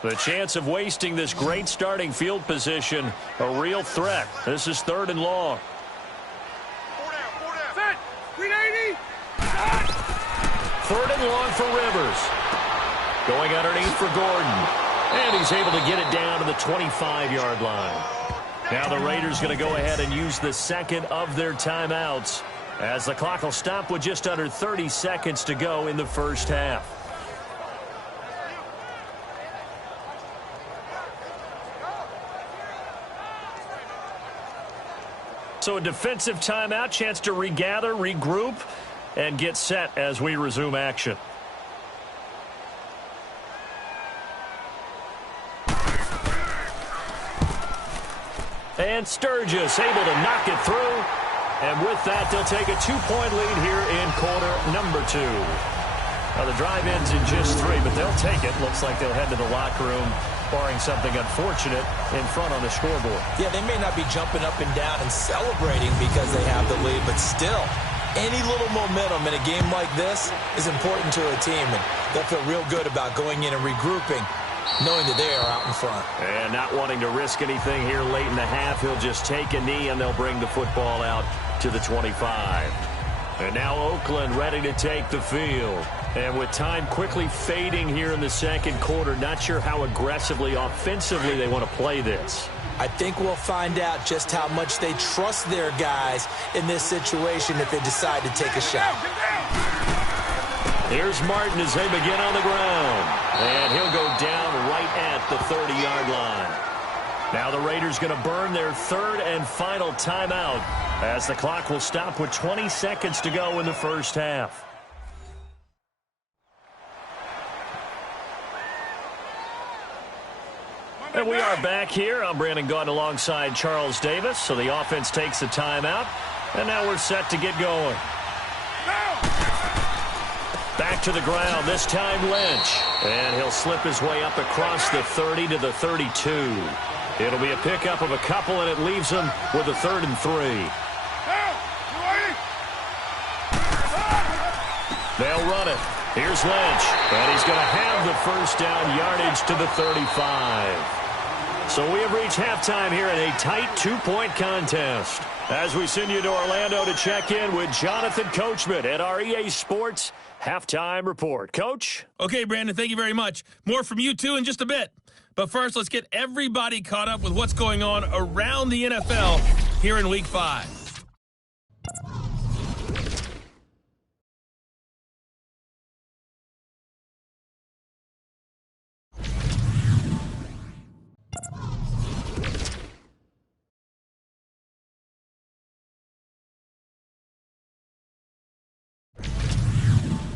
The chance of wasting this great starting field position, a real threat. This is 3rd and long. 3rd and long for Rivers. Going underneath for Gordon. And he's able to get it down to the 25-yard line. Now the Raiders going to go ahead and use the second of their timeouts as the clock will stop with just under 30 seconds to go in the first half. So a defensive timeout, chance to regather, regroup, and get set as we resume action. And Sturgis able to knock it through. And with that, they'll take a 2-point lead here in quarter number 2. Now, the drive ends in just 3, but they'll take it. Looks like they'll head to the locker room, barring something unfortunate, in front on the scoreboard. Yeah, they may not be jumping up and down and celebrating because they have the lead, but still, any little momentum in a game like this is important to a team, and they'll feel real good about going in and regrouping, knowing that they are out in front. And not wanting to risk anything here late in the half, he'll just take a knee, and they'll bring the football out to the 25. And now Oakland ready to take the field. And with time quickly fading here in the second quarter, not sure how aggressively, offensively they want to play this. I think we'll find out just how much they trust their guys in this situation if they decide to take a shot. Here's Martin as they begin on the ground. And he'll go down right at the 30-yard line. Now the Raiders going to burn their 3rd and final timeout as the clock will stop with 20 seconds to go in the first half. And we are back here. I'm Brandon Gaudin alongside Charles Davis. So the offense takes a timeout. And now we're set to get going. Back to the ground, this time Lynch. And he'll slip his way up across the 30 to the 32. It'll be a pickup of a couple, and it leaves him with a 3rd and 3. They'll run it. Here's Lynch. And he's going to have the first down, yardage to the 35. So we have reached halftime here in a tight 2-point contest. As we send you to Orlando to check in with Jonathan Coachman at our EA Sports Halftime Report. Coach? Okay, Brandon, thank you very much. More from you two in just a bit. But first, let's get everybody caught up with what's going on around the NFL here in Week 5.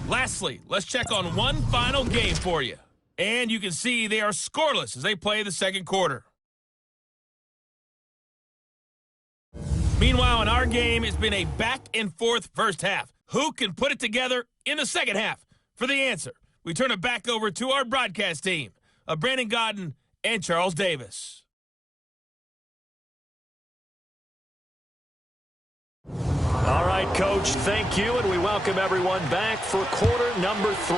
Lastly, let's check on one final game for you. And you can see they are scoreless as they play the second quarter. Meanwhile, in our game, it's been a back-and-forth first half. Who can put it together in the second half? For the answer, we turn it back over to our broadcast team of Brandon Godden and Charles Davis. All right, Coach, thank you, and we welcome everyone back for quarter number 3.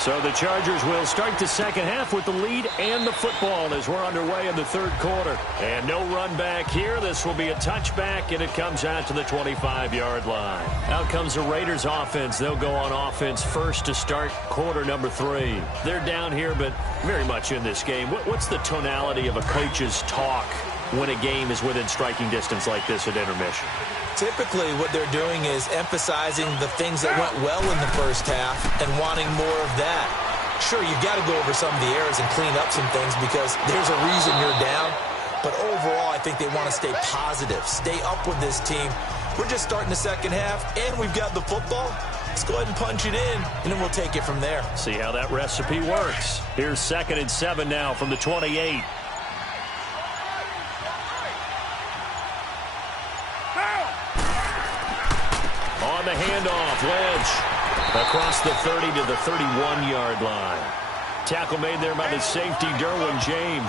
So the Chargers will start the second half with the lead and the football as we're underway in the third quarter. And no run back here. This will be a touchback, and it comes out to the 25-yard line. Out comes the Raiders offense. They'll go on offense first to start quarter number 3. They're down here, but very much in this game. What's the tonality of a coach's talk when a game is within striking distance like this at intermission? Typically, what they're doing is emphasizing the things that went well in the first half and wanting more of that. Sure, you've got to go over some of the errors and clean up some things because there's a reason you're down. But overall, I think they want to stay positive, stay up with this team. We're just starting the second half, and we've got the football. Let's go ahead and punch it in, and then we'll take it from there. See how that recipe works. Here's 2nd and 7 now from the 28. On the handoff, Lynch across the 30 to the 31-yard line. Tackle made there by the safety, Derwin James.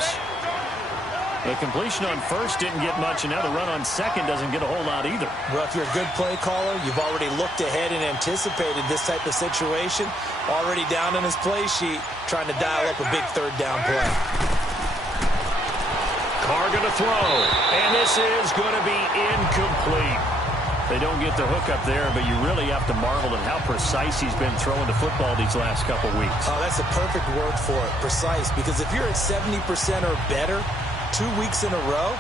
The completion on first didn't get much, and now the run on second doesn't get a whole lot either. Well, if you're a good play caller, you've already looked ahead and anticipated this type of situation. Already down on his play sheet, trying to dial up a big third down play. Carr going to throw, and this is going to be incomplete. They don't get the hook up there, but you really have to marvel at how precise he's been throwing the football these last couple weeks. Oh, that's a perfect word for it, precise, because if you're at 70% or better 2 weeks in a row,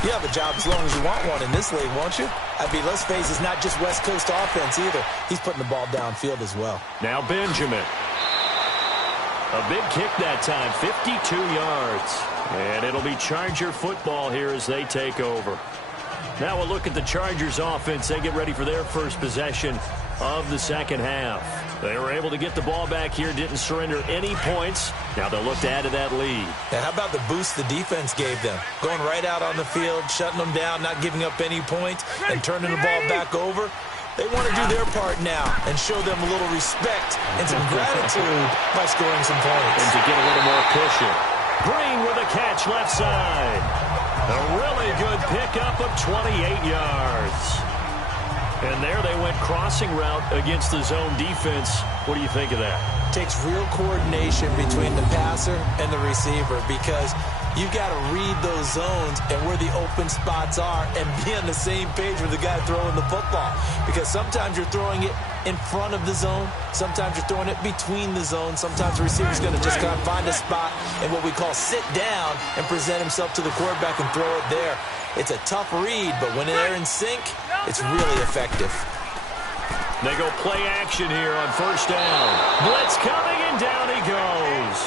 you have a job as long as you want one in this league, won't you? I mean, let's face it, it's not just West Coast offense either. He's putting the ball downfield as well. Now Benjamin. A big kick that time, 52 yards. And it'll be Charger football here as they take over. Now we'll look at the Chargers offense. They get ready for their first possession of the second half. They were able to get the ball back here, didn't surrender any points. Now they'll look to add to that lead. And how about the boost the defense gave them? Going right out on the field, shutting them down, not giving up any points, and turning the ball back over. They want to do their part now and show them a little respect and some gratitude by scoring some points. And to get a little more cushion. Green with a catch left side. A really good pickup of 28 yards. And there they went crossing route against the zone defense. What do you think of that? Takes real coordination between the passer and the receiver because you've got to read those zones and where the open spots are and be on the same page with the guy throwing the football. Because sometimes you're throwing it in front of the zone. Sometimes you're throwing it between the zones. Sometimes the receiver's going to just kind of find a spot and what we call sit down and present himself to the quarterback and throw it there. It's a tough read, but when they're in sync, it's really effective. They go play action here on first down. Blitz coming, and down he goes.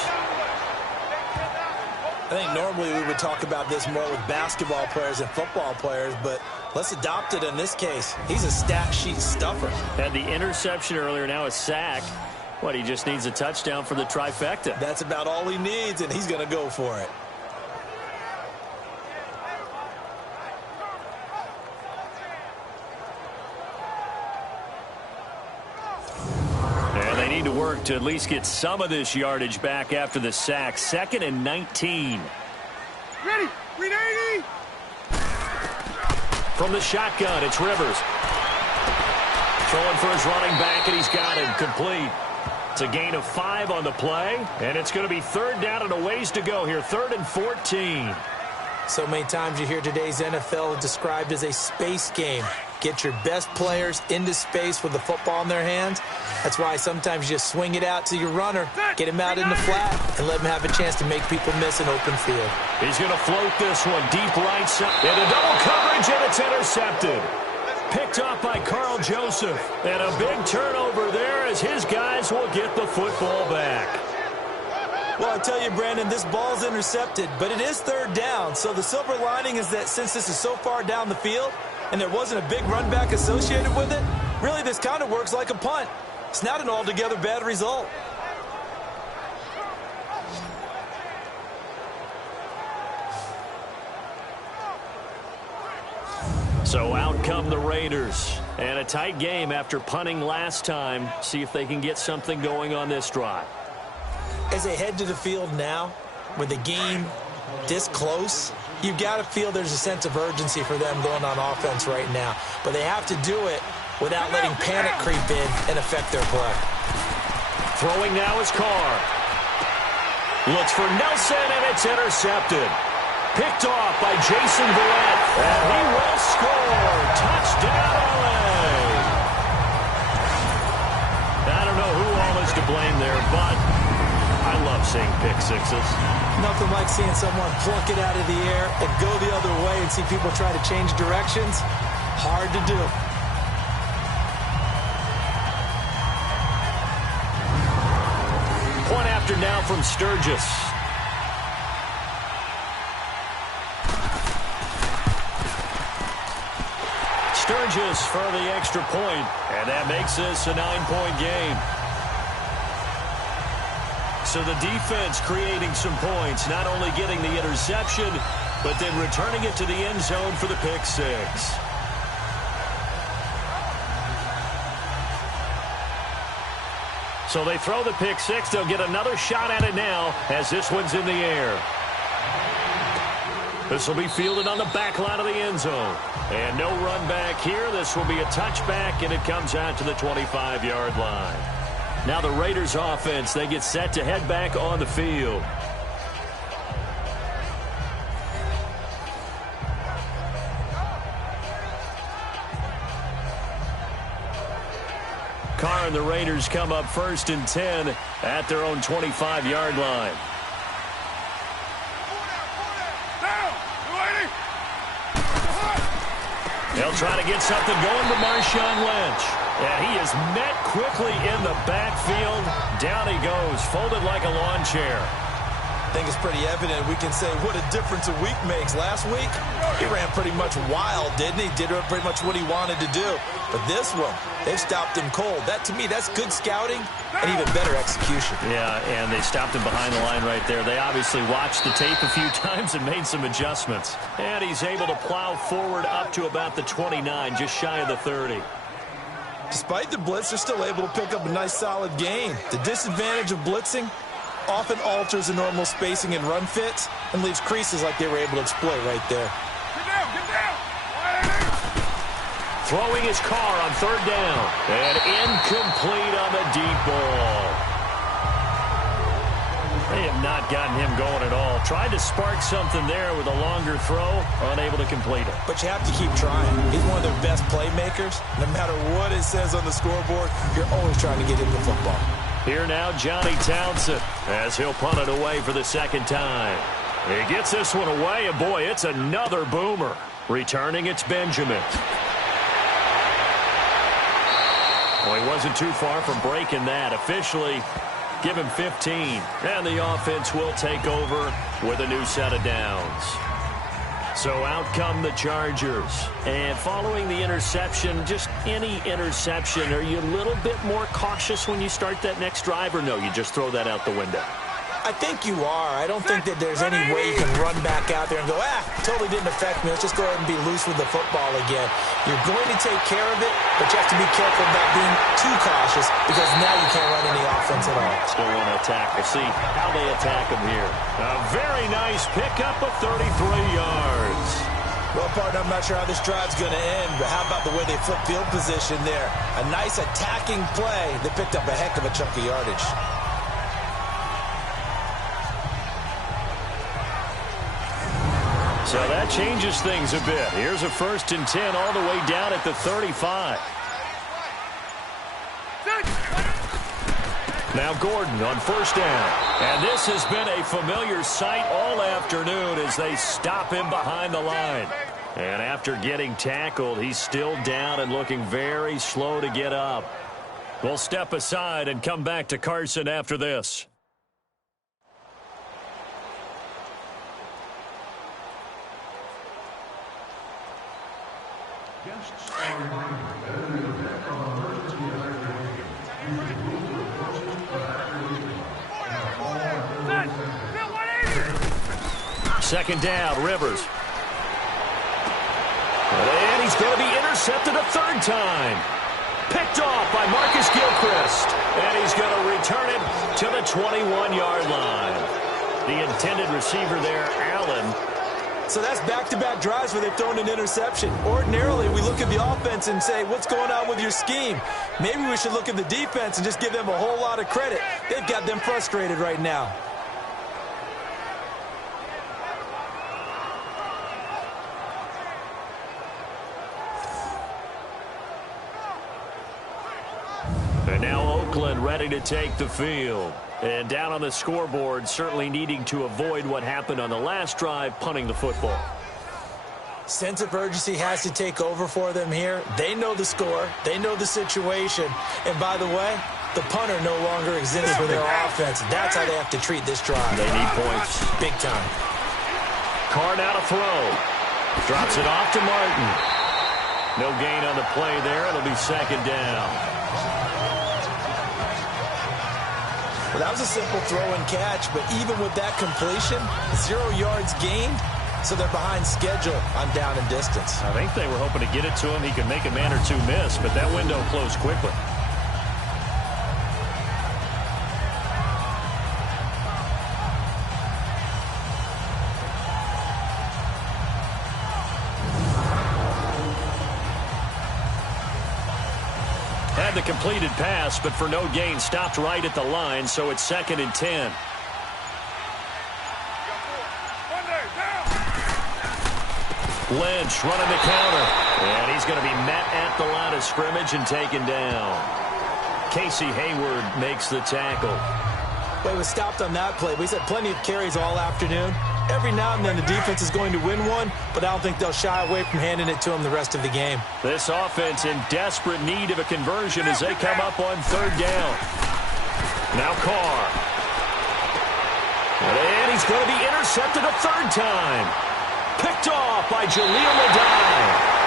I think normally we would talk about this more with basketball players and football players, but let's adopt it in this case. He's a stat sheet stuffer. Had the interception earlier, now a sack. What, he just needs a touchdown for the trifecta. That's about all he needs, and he's going to go for it. And they need to work to at least get some of this yardage back after the sack. 2nd and 19. Ready. Ready. From the shotgun, it's Rivers. Throwing for his running back, and he's got him complete. It's a gain of 5 on the play, and it's going to be third down and a ways to go here. 3rd and 14. So many times you hear today's NFL described as a space game. Get your best players into space with the football in their hands. That's why sometimes you just swing it out to your runner, get him out in the flat, and let him have a chance to make people miss an open field. He's going to float this one deep right side. Into double coverage, and it's intercepted. Picked off by Carl Joseph. And a big turnover there as his guys will get the football back. Well, I tell you, Brandon, this ball's intercepted, but it is third down. So the silver lining is that since this is so far down the field and there wasn't a big run back associated with it, really this kind of works like a punt. It's not an altogether bad result. So out come the Raiders. And a tight game after punting last time. See if they can get something going on this drive. As they head to the field now, with the game this close, you've got to feel there's a sense of urgency for them going on offense right now. But they have to do it without letting panic creep in and affect their play. Throwing now is Carr. Looks for Nelson, and it's intercepted. Picked off by Jason Verrett, and he will score. Touchdown, LA. I don't know who all is to blame there, but I love seeing pick sixes. Nothing like seeing someone pluck it out of the air and go the other way and see people try to change directions. Hard to do. Point after now from Sturgis. Sturgis for the extra point, and that makes this a 9-point game. So the defense creating some points, not only getting the interception, but then returning it to the end zone for the pick six. So they throw the pick six. They'll get another shot at it now as this one's in the air. This will be fielded on the back line of the end zone. And no run back here. This will be a touchback, and it comes out to the 25-yard line. Now the Raiders offense, they get set to head back on the field. Carr and the Raiders come up 1st and 10 at their own 25-yard line. They'll try to get something going with Marshawn Lynch. And he is met quickly in the backfield. Down he goes, folded like a lawn chair. I think it's pretty evident. We can say what a difference a week makes. Last week, he ran pretty much wild, didn't he? Did pretty much what he wanted to do. But this one, they've stopped him cold. That, to me, that's good scouting and even better execution. Yeah, and they stopped him behind the line right there. They obviously watched the tape a few times and made some adjustments. And he's able to plow forward up to about the 29, just shy of the 30. Despite the blitz, they're still able to pick up a nice, solid gain. The disadvantage of blitzing often alters the normal spacing and run fits and leaves creases like they were able to exploit right there. Get down! Throwing his Carr on 3rd down. And incomplete on the deep ball. They have not gotten him going at all. Tried to spark something there with a longer throw, unable to complete it. But you have to keep trying. He's one of their best playmakers. No matter what it says on the scoreboard, you're always trying to get him the football. Here now, Johnny Townsend, as he'll punt it away for the 2nd time. He gets this one away, and boy, it's another boomer. Returning, it's Benjamin. Well, he wasn't too far from breaking that. Officially, give him 15. And the offense will take over with a new set of downs. So out come the Chargers. And following the interception, just any interception, are you a little bit more cautious when you start that next drive, or no, you just throw that out the window? I think you are. I don't think that there's any way you can run back out there and go, totally didn't affect me. Let's just go ahead and be loose with the football again. You're going to take care of it, but you have to be careful about being too cautious because now you can't run any offense at all. Still want to attack. We'll see how they attack him here. A very nice pickup of 33 yards. Well, partner, I'm not sure how this drive's going to end, but how about the way they flip field position there? A nice attacking play that picked up a heck of a chunk of yardage. So that changes things a bit. Here's a 1st and 10 all the way down at the 35. Now Gordon on 1st down. And this has been a familiar sight all afternoon as they stop him behind the line. And after getting tackled, he's still down and looking very slow to get up. We'll step aside and come back to Carson after this. Second down, Rivers. And he's going to be intercepted a 3rd time. Picked off by Marcus Gilchrist. And he's going to return it to the 21-yard line. The intended receiver there, Allen. So that's back-to-back drives where they've thrown an interception. Ordinarily, we look at the offense and say, what's going on with your scheme? Maybe we should look at the defense and just give them a whole lot of credit. They've got them frustrated right now. And now Oakland ready to take the field. And down on the scoreboard, certainly needing to avoid what happened on the last drive, punting the football. Sense of urgency has to take over for them here. They know the score. They know the situation. And by the way, the punter no longer exists for their offense. That's how they have to treat this drive. They need points. Big time. Carr now to throw. Drops it off to Martin. No gain on the play there. It'll be 2nd down. Well, that was a simple throw and catch, but even with that completion, 0 yards gained, so they're behind schedule on down and distance. I think they were hoping to get it to him. He could make a man or two miss, but that window closed quickly. Had the completed pass, but for no gain, stopped right at the line, so it's 2nd and 10. Lynch running the counter, and he's going to be met at the line of scrimmage and taken down. Casey Hayward makes the tackle. Well, he was stopped on that play, but he's had plenty of carries all afternoon. Every now and then the defense is going to win one, but I don't think they'll shy away from handing it to him the rest of the game. This offense in desperate need of a conversion as they come up on 3rd down. Now Carr. And he's going to be intercepted a 3rd time. Picked off by Jaleel Adai.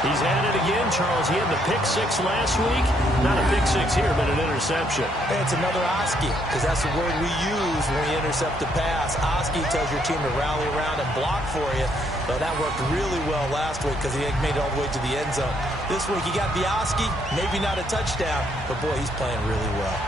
He's had it again, Charles. He had the pick-6 last week. Not a pick-6 here, but an interception. It's another Oski, because that's the word we use when we intercept a pass. Oski tells your team to rally around and block for you. But that worked really well last week because he made it all the way to the end zone. This week he got the Oski, maybe not a touchdown, but boy, he's playing really well.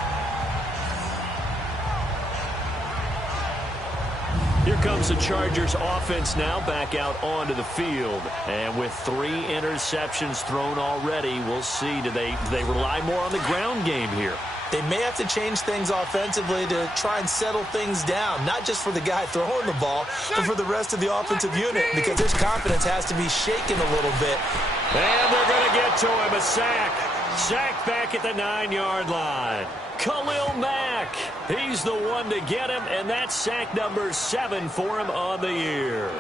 Here comes the Chargers offense now back out onto the field. And with 3 interceptions thrown already, we'll see. Do they rely more on the ground game here? They may have to change things offensively to try and settle things down, not just for the guy throwing the ball, but for the rest of the offensive unit, because his confidence has to be shaken a little bit. And they're going to get to him, a sack. Sacked back at the 9-yard line. Khalil Mack, he's the one to get him, and that's sack number 7 for him on the year.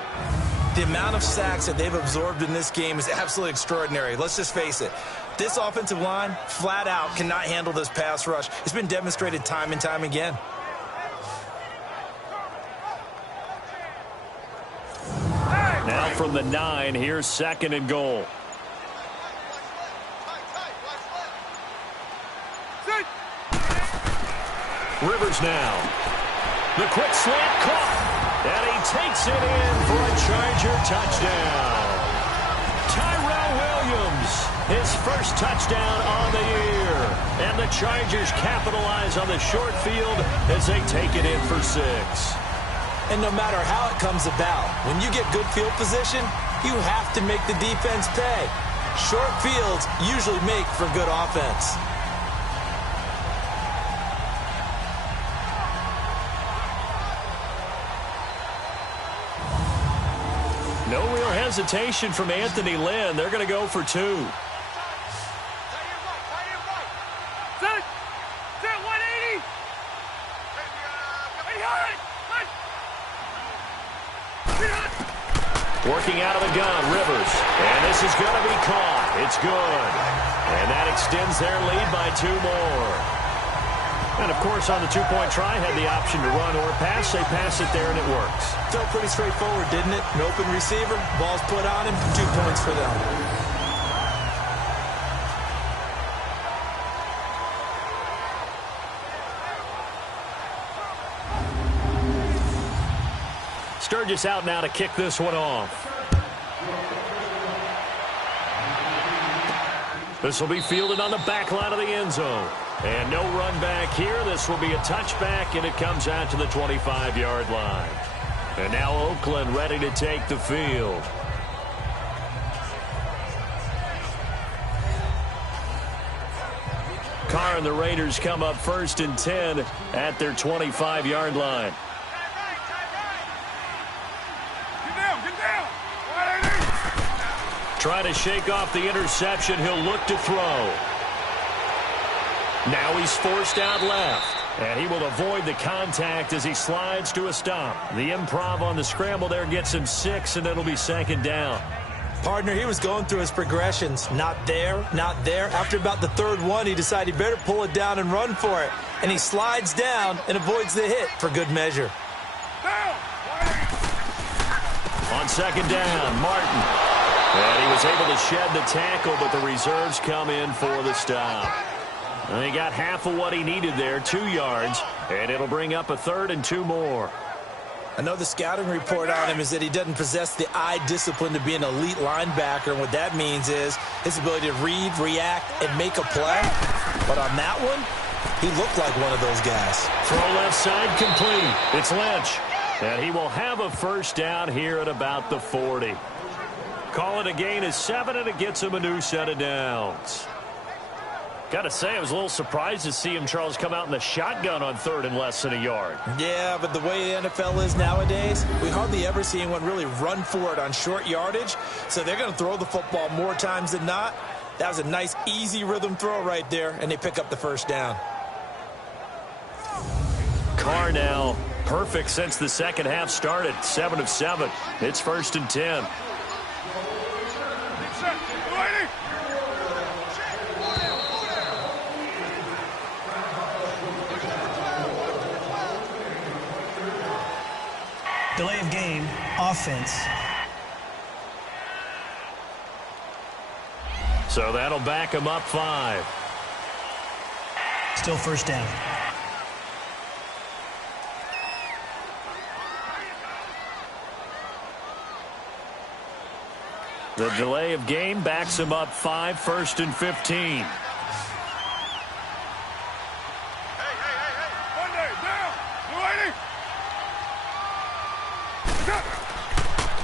The amount of sacks that they've absorbed in this game is absolutely extraordinary. Let's just face it. This offensive line, flat out, cannot handle this pass rush. It's been demonstrated time and time again. Now from the 9, here's 2nd and goal. Rivers now. The quick slant caught. And he takes it in for a Charger touchdown. Tyrell Williams, his first touchdown on the year. And the Chargers capitalize on the short field as they take it in for 6. And no matter how it comes about, when you get good field position, you have to make the defense pay. Short fields usually make for good offense. hesitation from Anthony Lynn. They're going to go for 2. Set. Set 180. Working out of the gun, Rivers. And this is going to be caught. It's good. And that extends their lead by 2 more. And, of course, on the two-point try, had the option to run or pass. They pass it there, and it works. Felt pretty straightforward, didn't it? An open receiver, ball's put on him, 2 points for them. Sturgis out now to kick this one off. This will be fielded on the back line of the end zone. And no run back here. This will be a touchback, and it comes out to the 25-yard line. And now Oakland ready to take the field. Carr and the Raiders come up 1st and 10 at their 25-yard line. Trying to shake off the interception. He'll look to throw. Now he's forced out left. And he will avoid the contact as he slides to a stop. The improv on the scramble there gets him 6, and it'll be 2nd down. Partner, he was going through his progressions. Not there, not there. After about the 3rd one, he decided he better pull it down and run for it. And he slides down and avoids the hit for good measure. On 2nd down, Martin. And he was able to shed the tackle, but the reserves come in for the stop. And he got half of what he needed there, 2 yards, and it'll bring up a 3rd and 2 more. I know the scouting report on him is that he doesn't possess the eye discipline to be an elite linebacker, and what that means is his ability to read, react, and make a play. But on that one, he looked like one of those guys. Throw left side complete. It's Lynch. And he will have a 1st down here at about the 40. Call it a gain of 7, and it gets him a new set of downs. Got to say, I was a little surprised to see him, Charles, come out in the shotgun on 3rd and less than a yard. Yeah, but the way the NFL is nowadays, we hardly ever see anyone really run for it on short yardage. So they're going to throw the football more times than not. That was a nice, easy rhythm throw right there, and they pick up the 1st down. Carr now perfect since the 2nd half started. 7 of 7. It's 1st and 10. Delay of game, offense. So that'll back him up 5. Still 1st down. The delay of game backs him up 5, 1st and 15.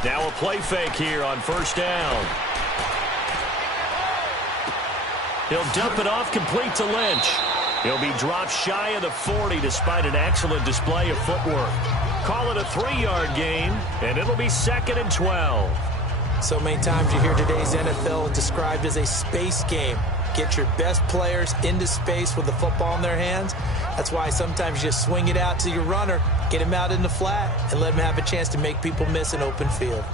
Now a play fake here on 1st down. He'll dump it off complete to Lynch. He'll be dropped shy of the 40 despite an excellent display of footwork. Call it a 3-yard gain, and it'll be 2nd and 12. So many times you hear today's NFL described as a space game. Get your best players into space with the football in their hands. That's why sometimes you just swing it out to your runner, get him out in the flat, and let him have a chance to make people miss an open field.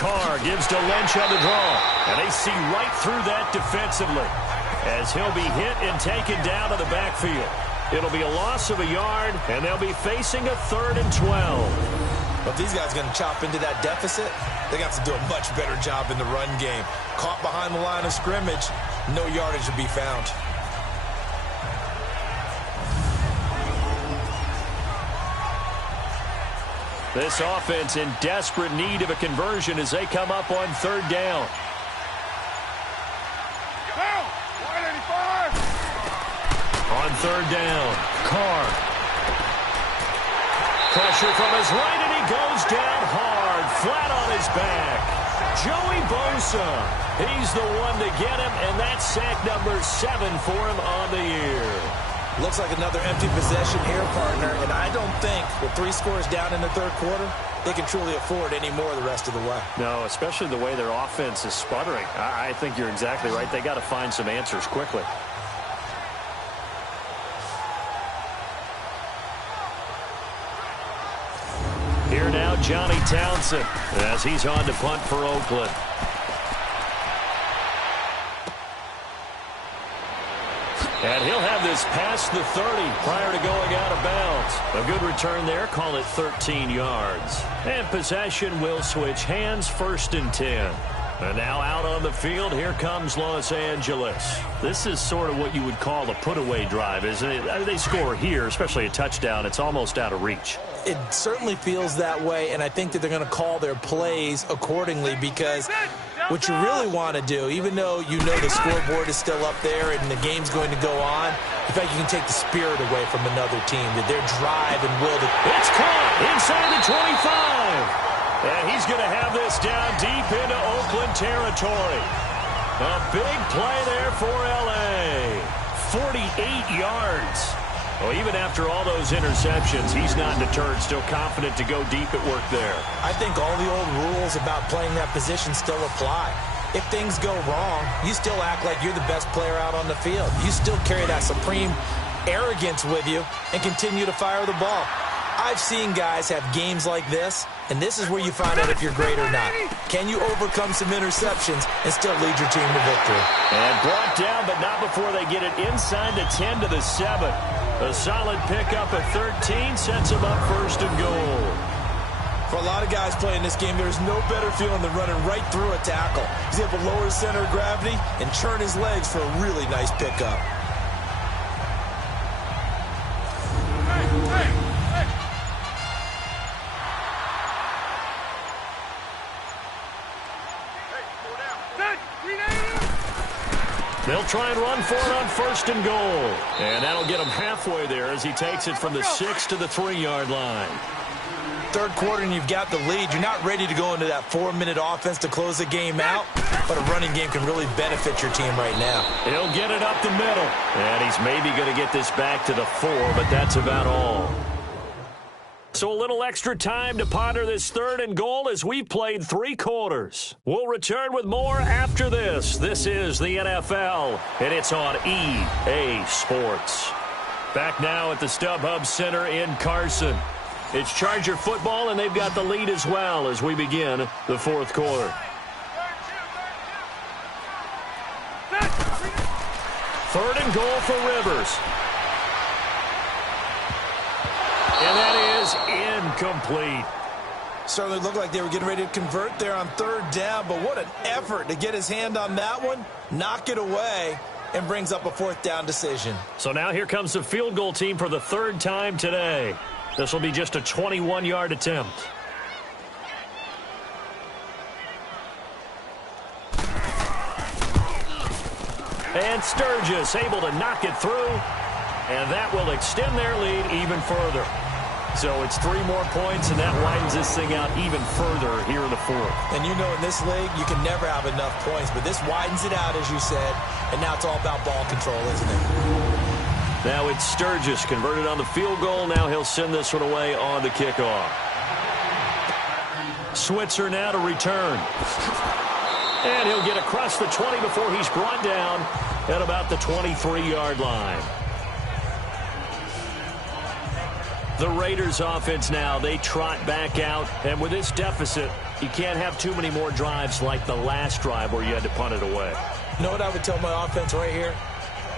Carr gives to Lynch on the draw, and they see right through that defensively as he'll be hit and taken down to the backfield. It'll be a loss of a yard, and they'll be facing a 3rd and 12. But if these guys are going to chop into that deficit, they're going to have to do a much better job in the run game. Caught behind the line of scrimmage, no yardage to be found. This offense in desperate need of a conversion as they come up on 3rd down. On third down, Carr. Pressure from his right, and he goes down hard, flat on his back. Joey Bosa, he's the one to get him, and that's sack number 7 for him on the year. Looks like another empty possession here, partner, and I don't think with 3 scores down in the third quarter, they can truly afford any more the rest of the way. No, especially the way their offense is sputtering. I think you're exactly right. They got to find some answers quickly. Here now, Johnny Townsend, as he's on to punt for Oakland. And he'll have this past the 30 prior to going out of bounds. A good return there, call it 13 yards. And possession will switch hands, 1st and 10. And now out on the field, here comes Los Angeles. This is sort of what you would call a put-away drive, isn't it? They score here, especially a touchdown. It's almost out of reach. It certainly feels that way, and I think that they're going to call their plays accordingly because what you really want to do, even though you know the scoreboard is still up there and the game's going to go on, in fact, you can take the spirit away from another team, that their drive and will to... It's caught inside the 25. And he's going to have this down deep into Oakland territory. A big play there for L.A. 48 yards. Well, even after all those interceptions, he's not deterred, still confident to go deep at work there. I think all the old rules about playing that position still apply. If things go wrong, you still act like you're the best player out on the field. You still carry that supreme arrogance with you and continue to fire the ball. I've seen guys have games like this, and this is where you find out if you're great or not. Can you overcome some interceptions and still lead your team to victory? And brought down, but not before they get it inside the 10 to the 7. A solid pickup at 13 sets him up 1st and goal. For a lot of guys playing this game, there's no better feeling than running right through a tackle. He's able to lower his center of gravity and churn his legs for a really nice pickup. They'll try and run for it on 1st and goal. And that'll get him halfway there as he takes it from the 6 to the 3-yard line. Third quarter and you've got the lead. You're not ready to go into that 4-minute offense to close the game out, but a running game can really benefit your team right now. He'll get it up the middle. And he's maybe going to get this back to the 4, but that's about all. So a little extra time to ponder this 3rd and goal as we've played 3 quarters. We'll return with more after this. This is the NFL, and it's on EA Sports. Back now at the StubHub Center in Carson. It's Charger football, and they've got the lead as well as we begin the 4th quarter. 3rd and goal for Rivers. And that is incomplete. Certainly looked like they were getting ready to convert there on 3rd down, but what an effort to get his hand on that one, knock it away, and brings up a 4th down decision. So now here comes the field goal team for the 3rd time today. This will be just a 21-yard attempt. And Sturgis able to knock it through, and that will extend their lead even further. So it's 3 more points, and that widens this thing out even further here in the 4th. And you know in this league, you can never have enough points, but this widens it out, as you said, and now it's all about ball control, isn't it? Now it's Sturgis converted on the field goal. Now he'll send this one away on the kickoff. Switzer now to return. And he'll get across the 20 before he's brought down at about the 23-yard line. The Raiders offense now, they trot back out. And with this deficit, you can't have too many more drives like the last drive where you had to punt it away. You know what I would tell my offense right here?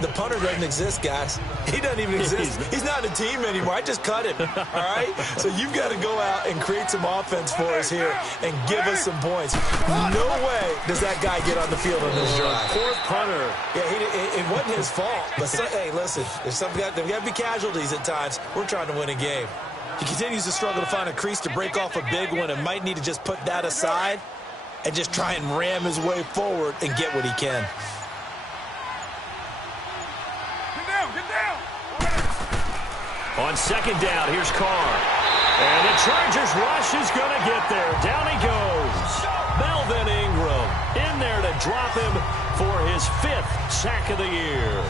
The punter doesn't exist, guys. He doesn't even exist. He's not a team anymore. I just cut him, all right? So you've got to go out and create some offense for us here and give us some points. No way does that guy get on the field on this drive. Poor punter. Yeah, it wasn't his fault. But, hey, listen, there's got to be casualties at times. We're trying to win a game. He continues to struggle to find a crease to break off a big one and might need to just put that aside and just try and ram his way forward and get what he can. Get down, get down. On second down, here's Carr. And the Chargers rush is going to get there. Down he goes. Melvin Ingram in there to drop him for his 5th sack of the year.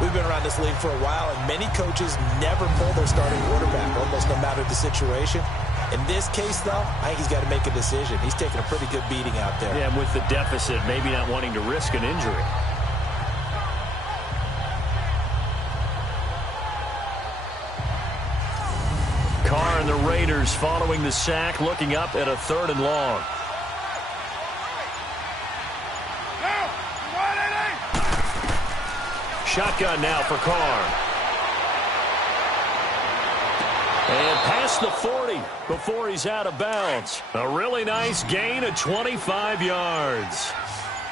We've been around this league for a while, and many coaches never pull their starting quarterback, almost no matter the situation. In this case, though, I think he's got to make a decision. He's taking a pretty good beating out there. Yeah, and with the deficit, maybe not wanting to risk an injury. Carr and the Raiders following the sack, looking up at a 3rd and long. Shotgun now for Carr. And past the 40 before he's out of bounds. A really nice gain of 25 yards.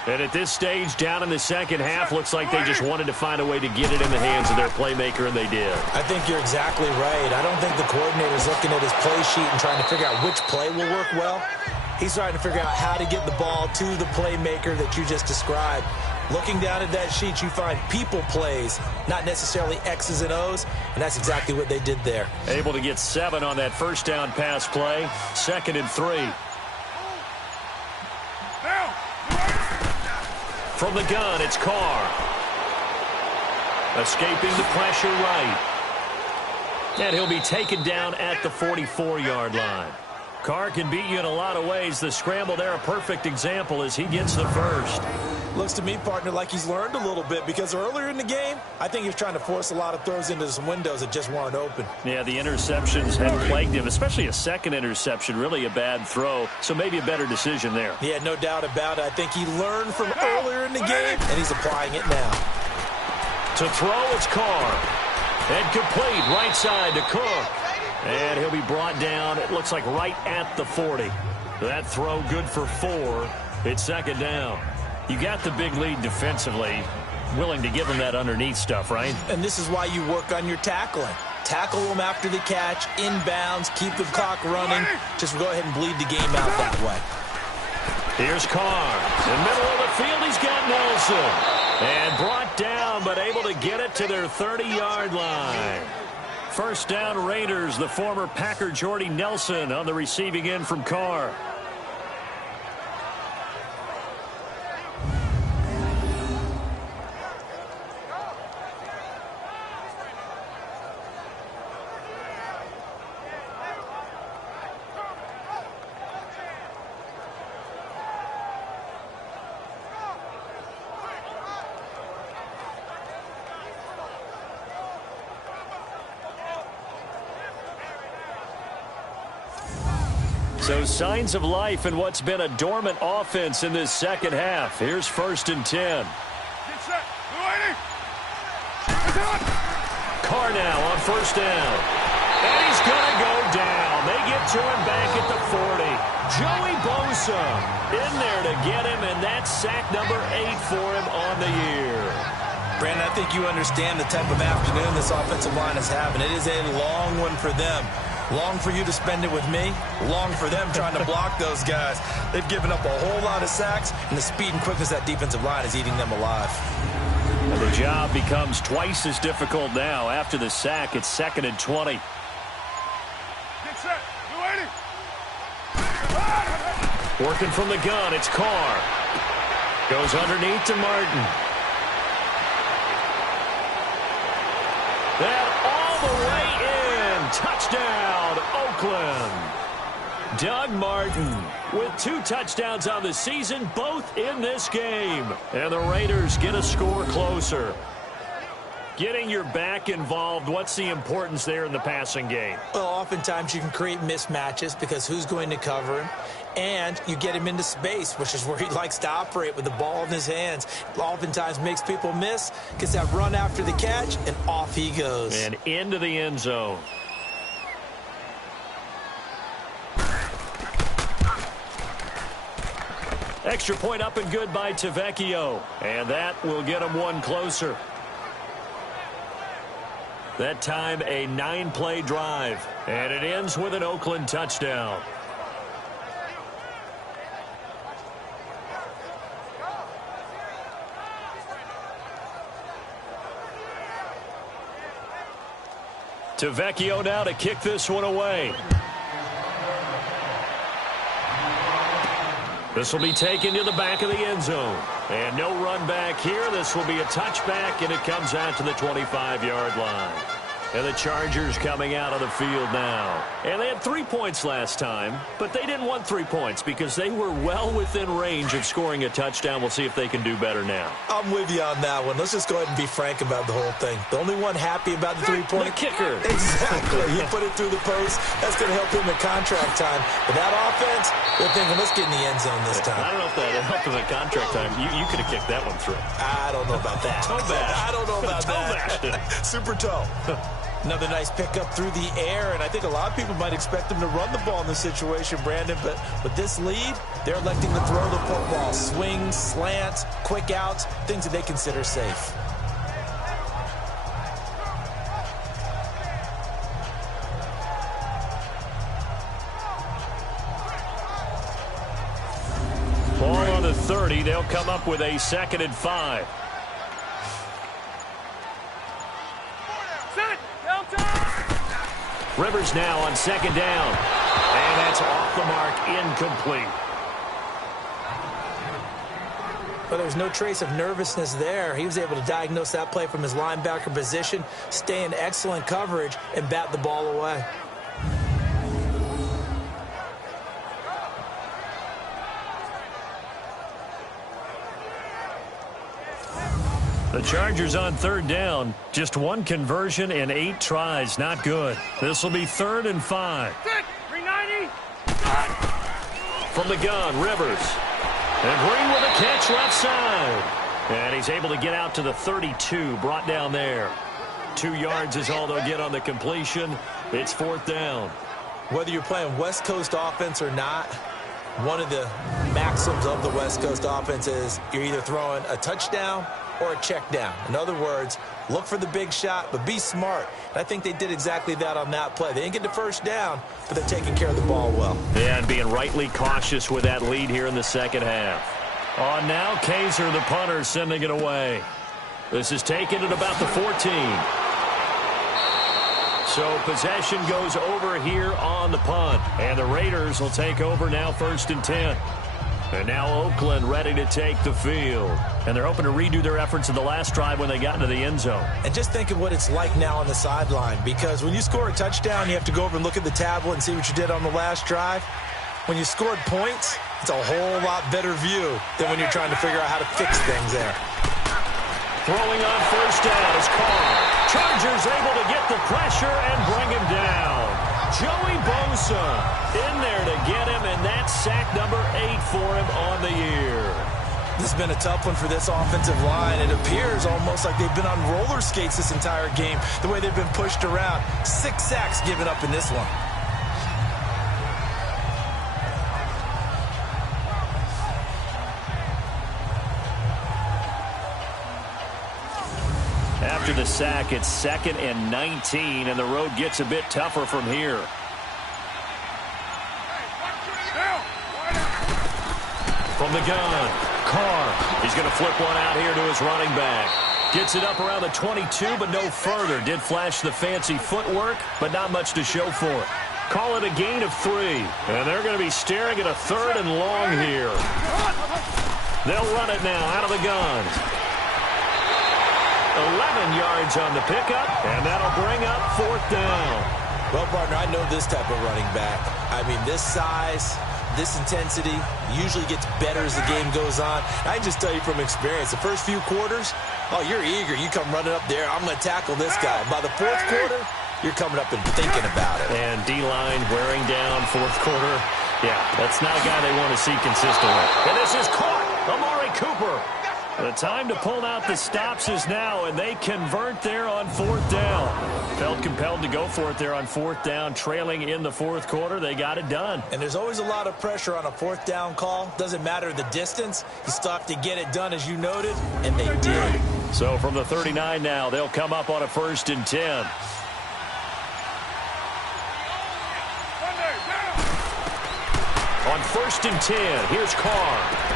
And at this stage, down in the second half, looks like they just wanted to find a way to get it in the hands of their playmaker, and they did. I think you're exactly right. I don't think the coordinator's looking at his play sheet and trying to figure out which play will work well. He's trying to figure out how to get the ball to the playmaker that you just described. Looking down at that sheet, you find people plays, not necessarily X's and O's, and that's exactly what they did there. Able to get 7 on that first down pass play. 2nd and 3. From the gun, it's Carr. Escaping the pressure right. And he'll be taken down at the 44-yard line. Carr can beat you in a lot of ways. The scramble there, a perfect example as he gets the first. Looks to me, partner, like he's learned a little bit, because earlier in the game, I think he was trying to force a lot of throws into some windows that just weren't open. Yeah, the interceptions had plagued him, especially a second interception, really a bad throw, so maybe a better decision there. Yeah, no doubt about it. I think he learned from earlier in the game, and he's applying it now. To throw, it's Carr. And complete, right side to Cook. And he'll be brought down, it looks like right at the 40. That throw good for 4. It's 2nd down. You got the big lead defensively, willing to give them that underneath stuff, right? And this is why you work on your tackling. Tackle them after the catch, inbounds, keep the clock running. Just go ahead and bleed the game out that way. Here's Carr. In the middle of the field, he's got Nelson. And brought down, but able to get it to their 30-yard line. First down, Raiders. The former Packer Jordy Nelson on the receiving end from Carr. So signs of life in what's been a dormant offense in this second half. Here's 1st and 10. Carr now on 1st down. And he's going to go down. They get to him back at the 40. Joey Bosa in there to get him, and that's sack number 8 for him on the year. Brandon, I think you understand the type of afternoon this offensive line is having. It is a long one for them. Long for you to spend it with me. Long for them trying to block those guys. They've given up a whole lot of sacks, and the speed and quickness of that defensive line is eating them alive. And the job becomes twice as difficult now. After the sack, it's 2nd and 20. Get set. Working from the gun, it's Carr. Goes underneath to Martin. That all the way in. Touchdown, Oakland. Doug Martin with 2 touchdowns on the season, both in this game. And the Raiders get a score closer. Getting your back involved, what's the importance there in the passing game? Well, oftentimes you can create mismatches because who's going to cover him? And you get him into space, which is where he likes to operate with the ball in his hands. Oftentimes makes people miss, gets that run after the catch, and off he goes. And into the end zone. Extra point up and good by Tavecchio. And that will get him one closer. That time a 9-play drive. And it ends with an Oakland touchdown. To Vecchio now to kick this one away. This will be taken to the back of the end zone. And no run back here. This will be a touchback, and it comes out to the 25-yard line. And the Chargers coming out of the field now. And they had 3 points last time, but they didn't want 3 points because they were well within range of scoring a touchdown. We'll see if they can do better now. I'm with you on that one. Let's just go ahead and be frank about the whole thing. The only one happy about the 3-point. The kicker. Exactly. He put it through the post. That's going to help him in contract time. But that offense, they're thinking, let's get in the end zone this time. I don't know if that helped him in contract time. You could have kicked that one through. I don't know about that. Toe bash. I don't know about that. Super toe. Another nice pickup through the air, and I think a lot of people might expect them to run the ball in this situation, Brandon, but with this lead, they're electing to throw the football. Swings, slants, quick outs, things that they consider safe. Ball on the 30. They'll come up with a 2nd and 5. Rivers now on 2nd down. And that's off the mark, incomplete. But there's no trace of nervousness there. He was able to diagnose that play from his linebacker position, stay in excellent coverage, and bat the ball away. The Chargers on 3rd down. Just 1 conversion and 8 tries. Not good. This will be 3rd and 5. 390. From the gun, Rivers. And Green with a catch left side. And he's able to get out to the 32. Brought down there. 2 yards is all they'll get on the completion. It's 4th down. Whether you're playing West Coast offense or not, one of the maxims of the West Coast offense is you're either throwing a touchdown or a check down. In other words, look for the big shot, but be smart. And I think they did exactly that on that play. They didn't get the first down, but they're taking care of the ball well. Yeah, and being rightly cautious with that lead here in the 2nd half. On now, Kaiser, the punter, sending it away. This is taken at about the 14. So possession goes over here on the punt. And the Raiders will take over now 1st and 10. And now Oakland ready to take the field. And they're hoping to redo their efforts in the last drive when they got into the end zone. And just think of what it's like now on the sideline, because when you score a touchdown, you have to go over and look at the tablet and see what you did on the last drive. When you scored points, it's a whole lot better view than when you're trying to figure out how to fix things there. Throwing on 1st down is Carr. Chargers able to get the pressure and bring him down. Joey Bosa in there to get him, and that's sack number 8 for him on the year. This has been a tough one for this offensive line. It appears almost like they've been on roller skates this entire game, the way they've been pushed around. 6 sacks given up in this one. After the sack, it's 2nd and 19, and the road gets a bit tougher from here. From the gun, Carr. He's going to flip one out here to his running back. Gets it up around the 22, but no further. Did flash the fancy footwork, but not much to show for it. Call it a gain of 3, and they're going to be staring at a 3rd and long here. They'll run it now out of the gun. 11 yards on the pickup, and that'll bring up 4th down. Well, partner, I know this type of running back. I mean, this size, this intensity usually gets better as the game goes on. I just tell you from experience, the first few quarters, oh, you're eager. You come running up there, I'm going to tackle this guy. By the 4th quarter, you're coming up and thinking about it. And D-line wearing down 4th quarter. Yeah, that's not a guy they want to see consistently. And this is caught. Amari Cooper. The time to pull out the stops is now, and they convert there on 4th down. Felt compelled to go for it there on 4th down, trailing in the 4th quarter. They got it done. And there's always a lot of pressure on a 4th down call. Doesn't matter the distance. You still have to get it done, as you noted, and they did. So from the 39 now, they'll come up on a 1st and 10. On 1st and 10, here's Carr.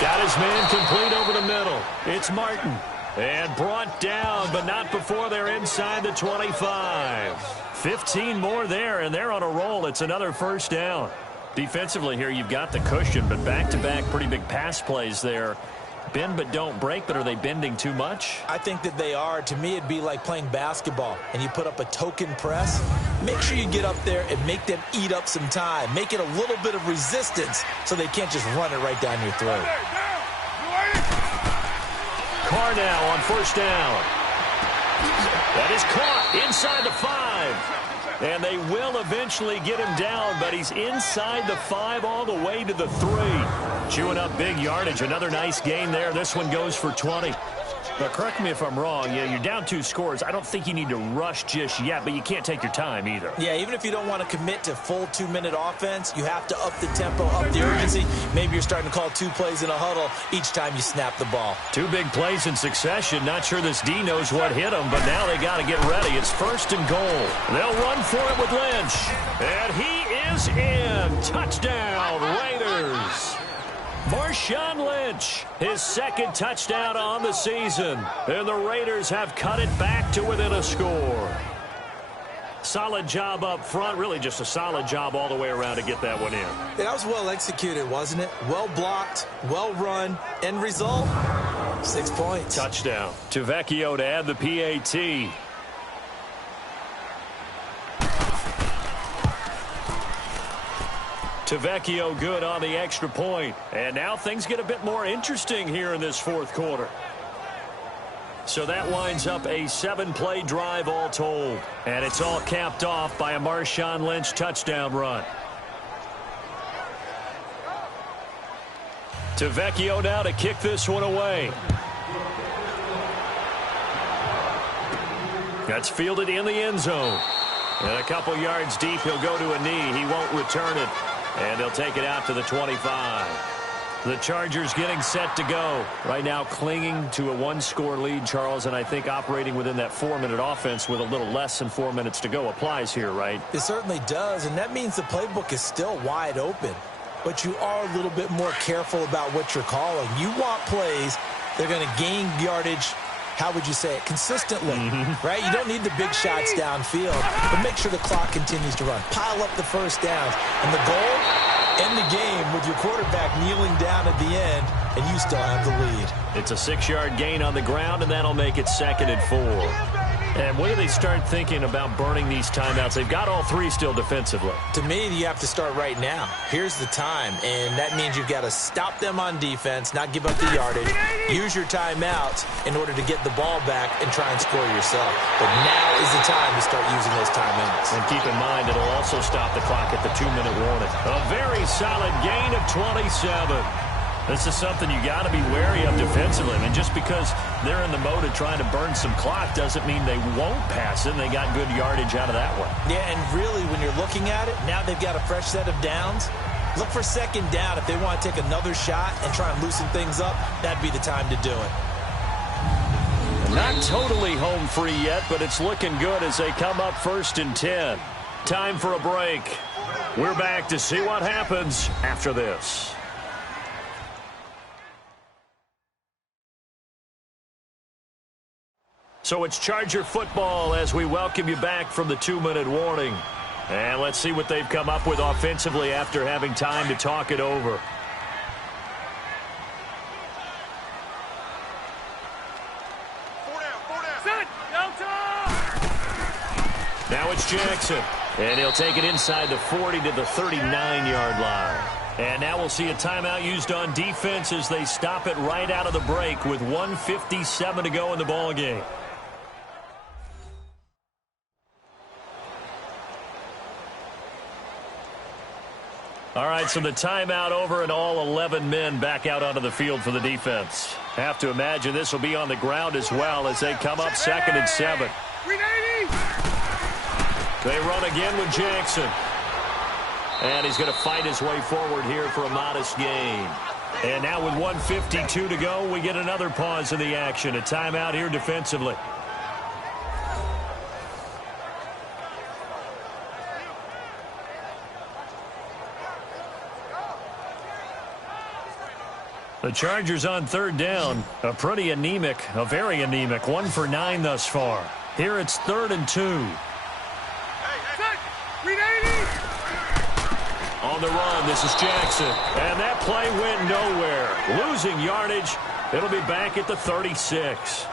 Got his man complete over the middle. It's Martin. And brought down, but not before they're inside the 25. 15 more there, and they're on a roll. It's another first down. Defensively here, you've got the cushion, but back-to-back pretty big pass plays there. Bend but don't break, but are they bending too much? I think that they are. To me, it'd be like playing basketball, and you put up a token press. Make sure you get up there and make them eat up some time. Make it a little bit of resistance so they can't just run it right down your throat. Carr now on first down. That is caught inside the 5. And they will eventually get him down, but he's inside the 5 all the way to the 3. Chewing up big yardage. Another nice gain there. This one goes for 20. But correct me if I'm wrong. Yeah, you're down 2 scores. I don't think you need to rush just yet, but you can't take your time either. Yeah, even if you don't want to commit to full 2-minute offense, you have to up the tempo, up the urgency. Maybe you're starting to call 2 plays in a huddle each time you snap the ball. 2 big plays in succession. Not sure this D knows what hit him, but now they got to get ready. It's first and goal. They'll run for it with Lynch. And he is in. Touchdown, Raiders. Marshawn Lynch, his second touchdown on the season. And the Raiders have cut it back to within a score. Solid job up front. Really just a solid job all the way around to get that one in. That was well executed, wasn't it? Well blocked, well run. End result, 6 points. Touchdown. Tavecchio to add the PAT. Tavecchio good on the extra point. And now things get a bit more interesting here in this fourth quarter. So that winds up a 7-play drive all told. And it's all capped off by a Marshawn Lynch touchdown run. Tavecchio now to kick this one away. That's fielded in the end zone. And a couple yards deep, he'll go to a knee. He won't return it. And they'll take it out to the 25. The Chargers getting set to go. Right now clinging to a 1-score lead, Charles, and I think operating within that 4-minute offense with a little less than 4 minutes to go applies here, right? It certainly does, and that means the playbook is still wide open. But you are a little bit more careful about what you're calling. You want plays that are going to gain yardage, how would you say it, consistently, right? You don't need the big shots downfield, but make sure the clock continues to run. Pile up the first downs. And the goal, end the game with your quarterback kneeling down at the end, and you still have the lead. It's a 6-yard gain on the ground, and that'll make it 2nd and 4. And when do they start thinking about burning these timeouts? They've got all 3 still defensively. To me, you have to start right now. Here's the time, and that means you've got to stop them on defense, not give up the yardage, use your timeouts in order to get the ball back and try and score yourself. But now is the time to start using those timeouts. And keep in mind, it'll also stop the clock at the 2-minute warning. A very solid gain of 27. This is something you got to be wary of defensively. I mean, just because they're in the mode of trying to burn some clock doesn't mean they won't pass it, and they got good yardage out of that one. Yeah, and really, when you're looking at it, now they've got a fresh set of downs. Look for 2nd down. If they want to take another shot and try and loosen things up, that'd be the time to do it. Not totally home free yet, but it's looking good as they come up 1st and 10. Time for a break. We're back to see what happens after this. So it's Charger football as we welcome you back from the 2-minute warning. And let's see what they've come up with offensively after having time to talk it over. Now it's Jackson. And he'll take it inside the 40 to the 39-yard line. And now we'll see a timeout used on defense as they stop it right out of the break with 1:57 to go in the ballgame. All right, so the timeout over and all 11 men back out onto the field for the defense. Have to imagine this will be on the ground as well as they come up 2nd and 7. They run again with Jackson. And he's going to fight his way forward here for a modest gain. And now with 1:52 to go, we get another pause in the action. A timeout here defensively. The Chargers on third down. A very anemic, 1 for 9 thus far. Here it's 3rd and 2. On the run, this is Jackson. And that play went nowhere. Losing yardage. It'll be back at the 36.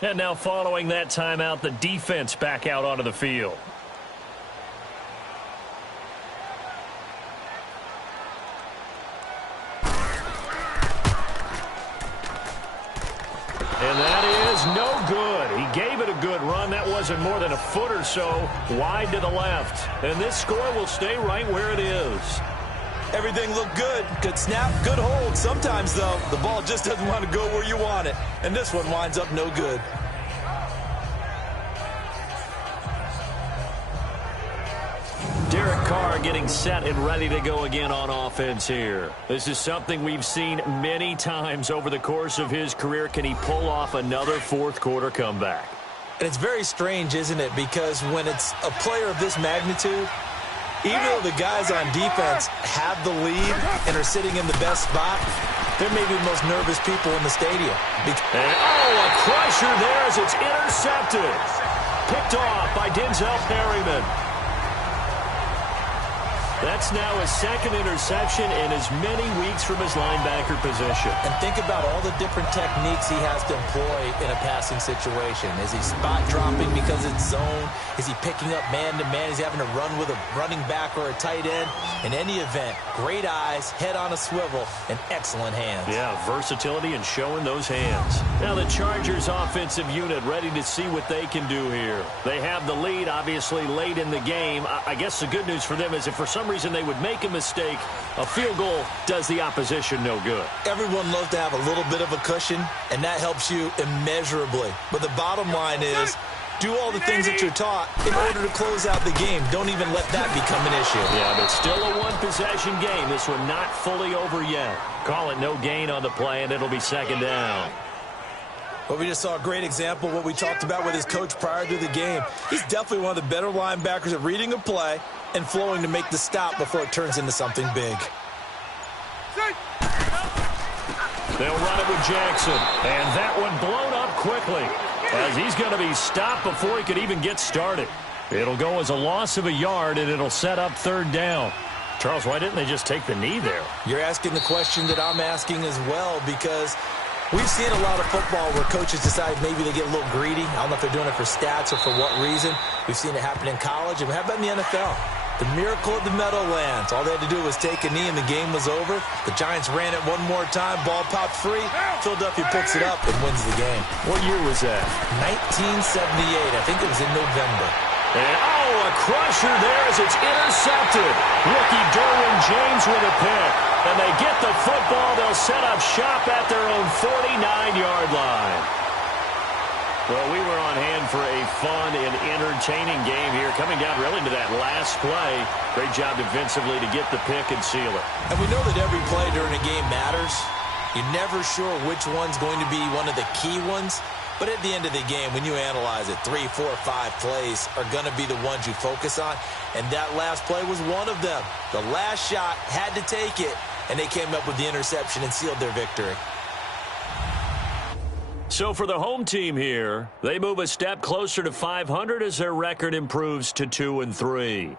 And now following that timeout, the defense back out onto the field. And that is no good. He gave it a good run. That wasn't more than a foot or so wide to the left. And this score will stay right where it is. Everything looked good. Good snap, good hold. Sometimes, though, the ball just doesn't want to go where you want it. And this one winds up no good. Derek Carr getting set and ready to go again on offense here. This is something we've seen many times over the course of his career. Can he pull off another fourth-quarter comeback? And it's very strange, isn't it? Because when it's a player of this magnitude, even though the guys on defense have the lead and are sitting in the best spot, they're maybe the most nervous people in the stadium. And, a crusher there as it's intercepted. Picked off by Denzel Perryman. That's now his second interception in as many weeks from his linebacker position. And think about all the different techniques he has to employ in a passing situation. Is he spot dropping because it's zone? Is he picking up man-to-man? Is he having to run with a running back or a tight end? In any event, great eyes, head on a swivel, and excellent hands. Yeah, versatility and showing those hands. Now the Chargers offensive unit ready to see what they can do here. They have the lead, obviously, late in the game. I guess the good news for them is if for some reason they would make a mistake, a field goal does the opposition no good. Everyone loves to have a little bit of a cushion, and that helps you immeasurably. But the bottom line is, do all the things that you're taught in order to close out the game. Don't even let that become an issue. Yeah, but still a one-possession game. This one not fully over yet. Call it no gain on the play, and it'll be second down. Well, we just saw a great example of what we talked about with his coach prior to the game. He's definitely one of the better linebackers at reading a play and flowing to make the stop before it turns into something big. They'll run it with Jackson, and that one blown up quickly as he's going to be stopped before he could even get started. It'll go as a loss of a yard, and it'll set up third down. Charles, why didn't they just take the knee there? You're asking the question that I'm asking as well, because we've seen a lot of football where coaches decide maybe they get a little greedy. I don't know if they're doing it for stats or for what reason. We've seen it happen in college, and how about in the NFL? The miracle of the Meadowlands. All they had to do was take a knee, and the game was over. The Giants ran it one more time. Ball popped free. Philadelphia picks it up and wins the game. What year was that? 1978. I think it was in November. And, a crusher there as it's intercepted. Rookie Derwin James with a pick. And they get the football. They'll set up shop at their own 49-yard line. Well, we were on hand for a fun and entertaining game here, coming down really to that last play. Great job defensively to get the pick and seal it. And we know that every play during a game matters. You're never sure which one's going to be one of the key ones. But at the end of the game, when you analyze it, 3, 4, 5 plays are going to be the ones you focus on. And that last play was one of them. The last shot had to take it, and they came up with the interception and sealed their victory. So for the home team here, they move a step closer to 500 as their record improves to 2-3.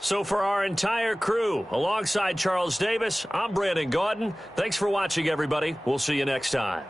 So for our entire crew, alongside Charles Davis, I'm Brandon Gaudin. Thanks for watching, everybody. We'll see you next time.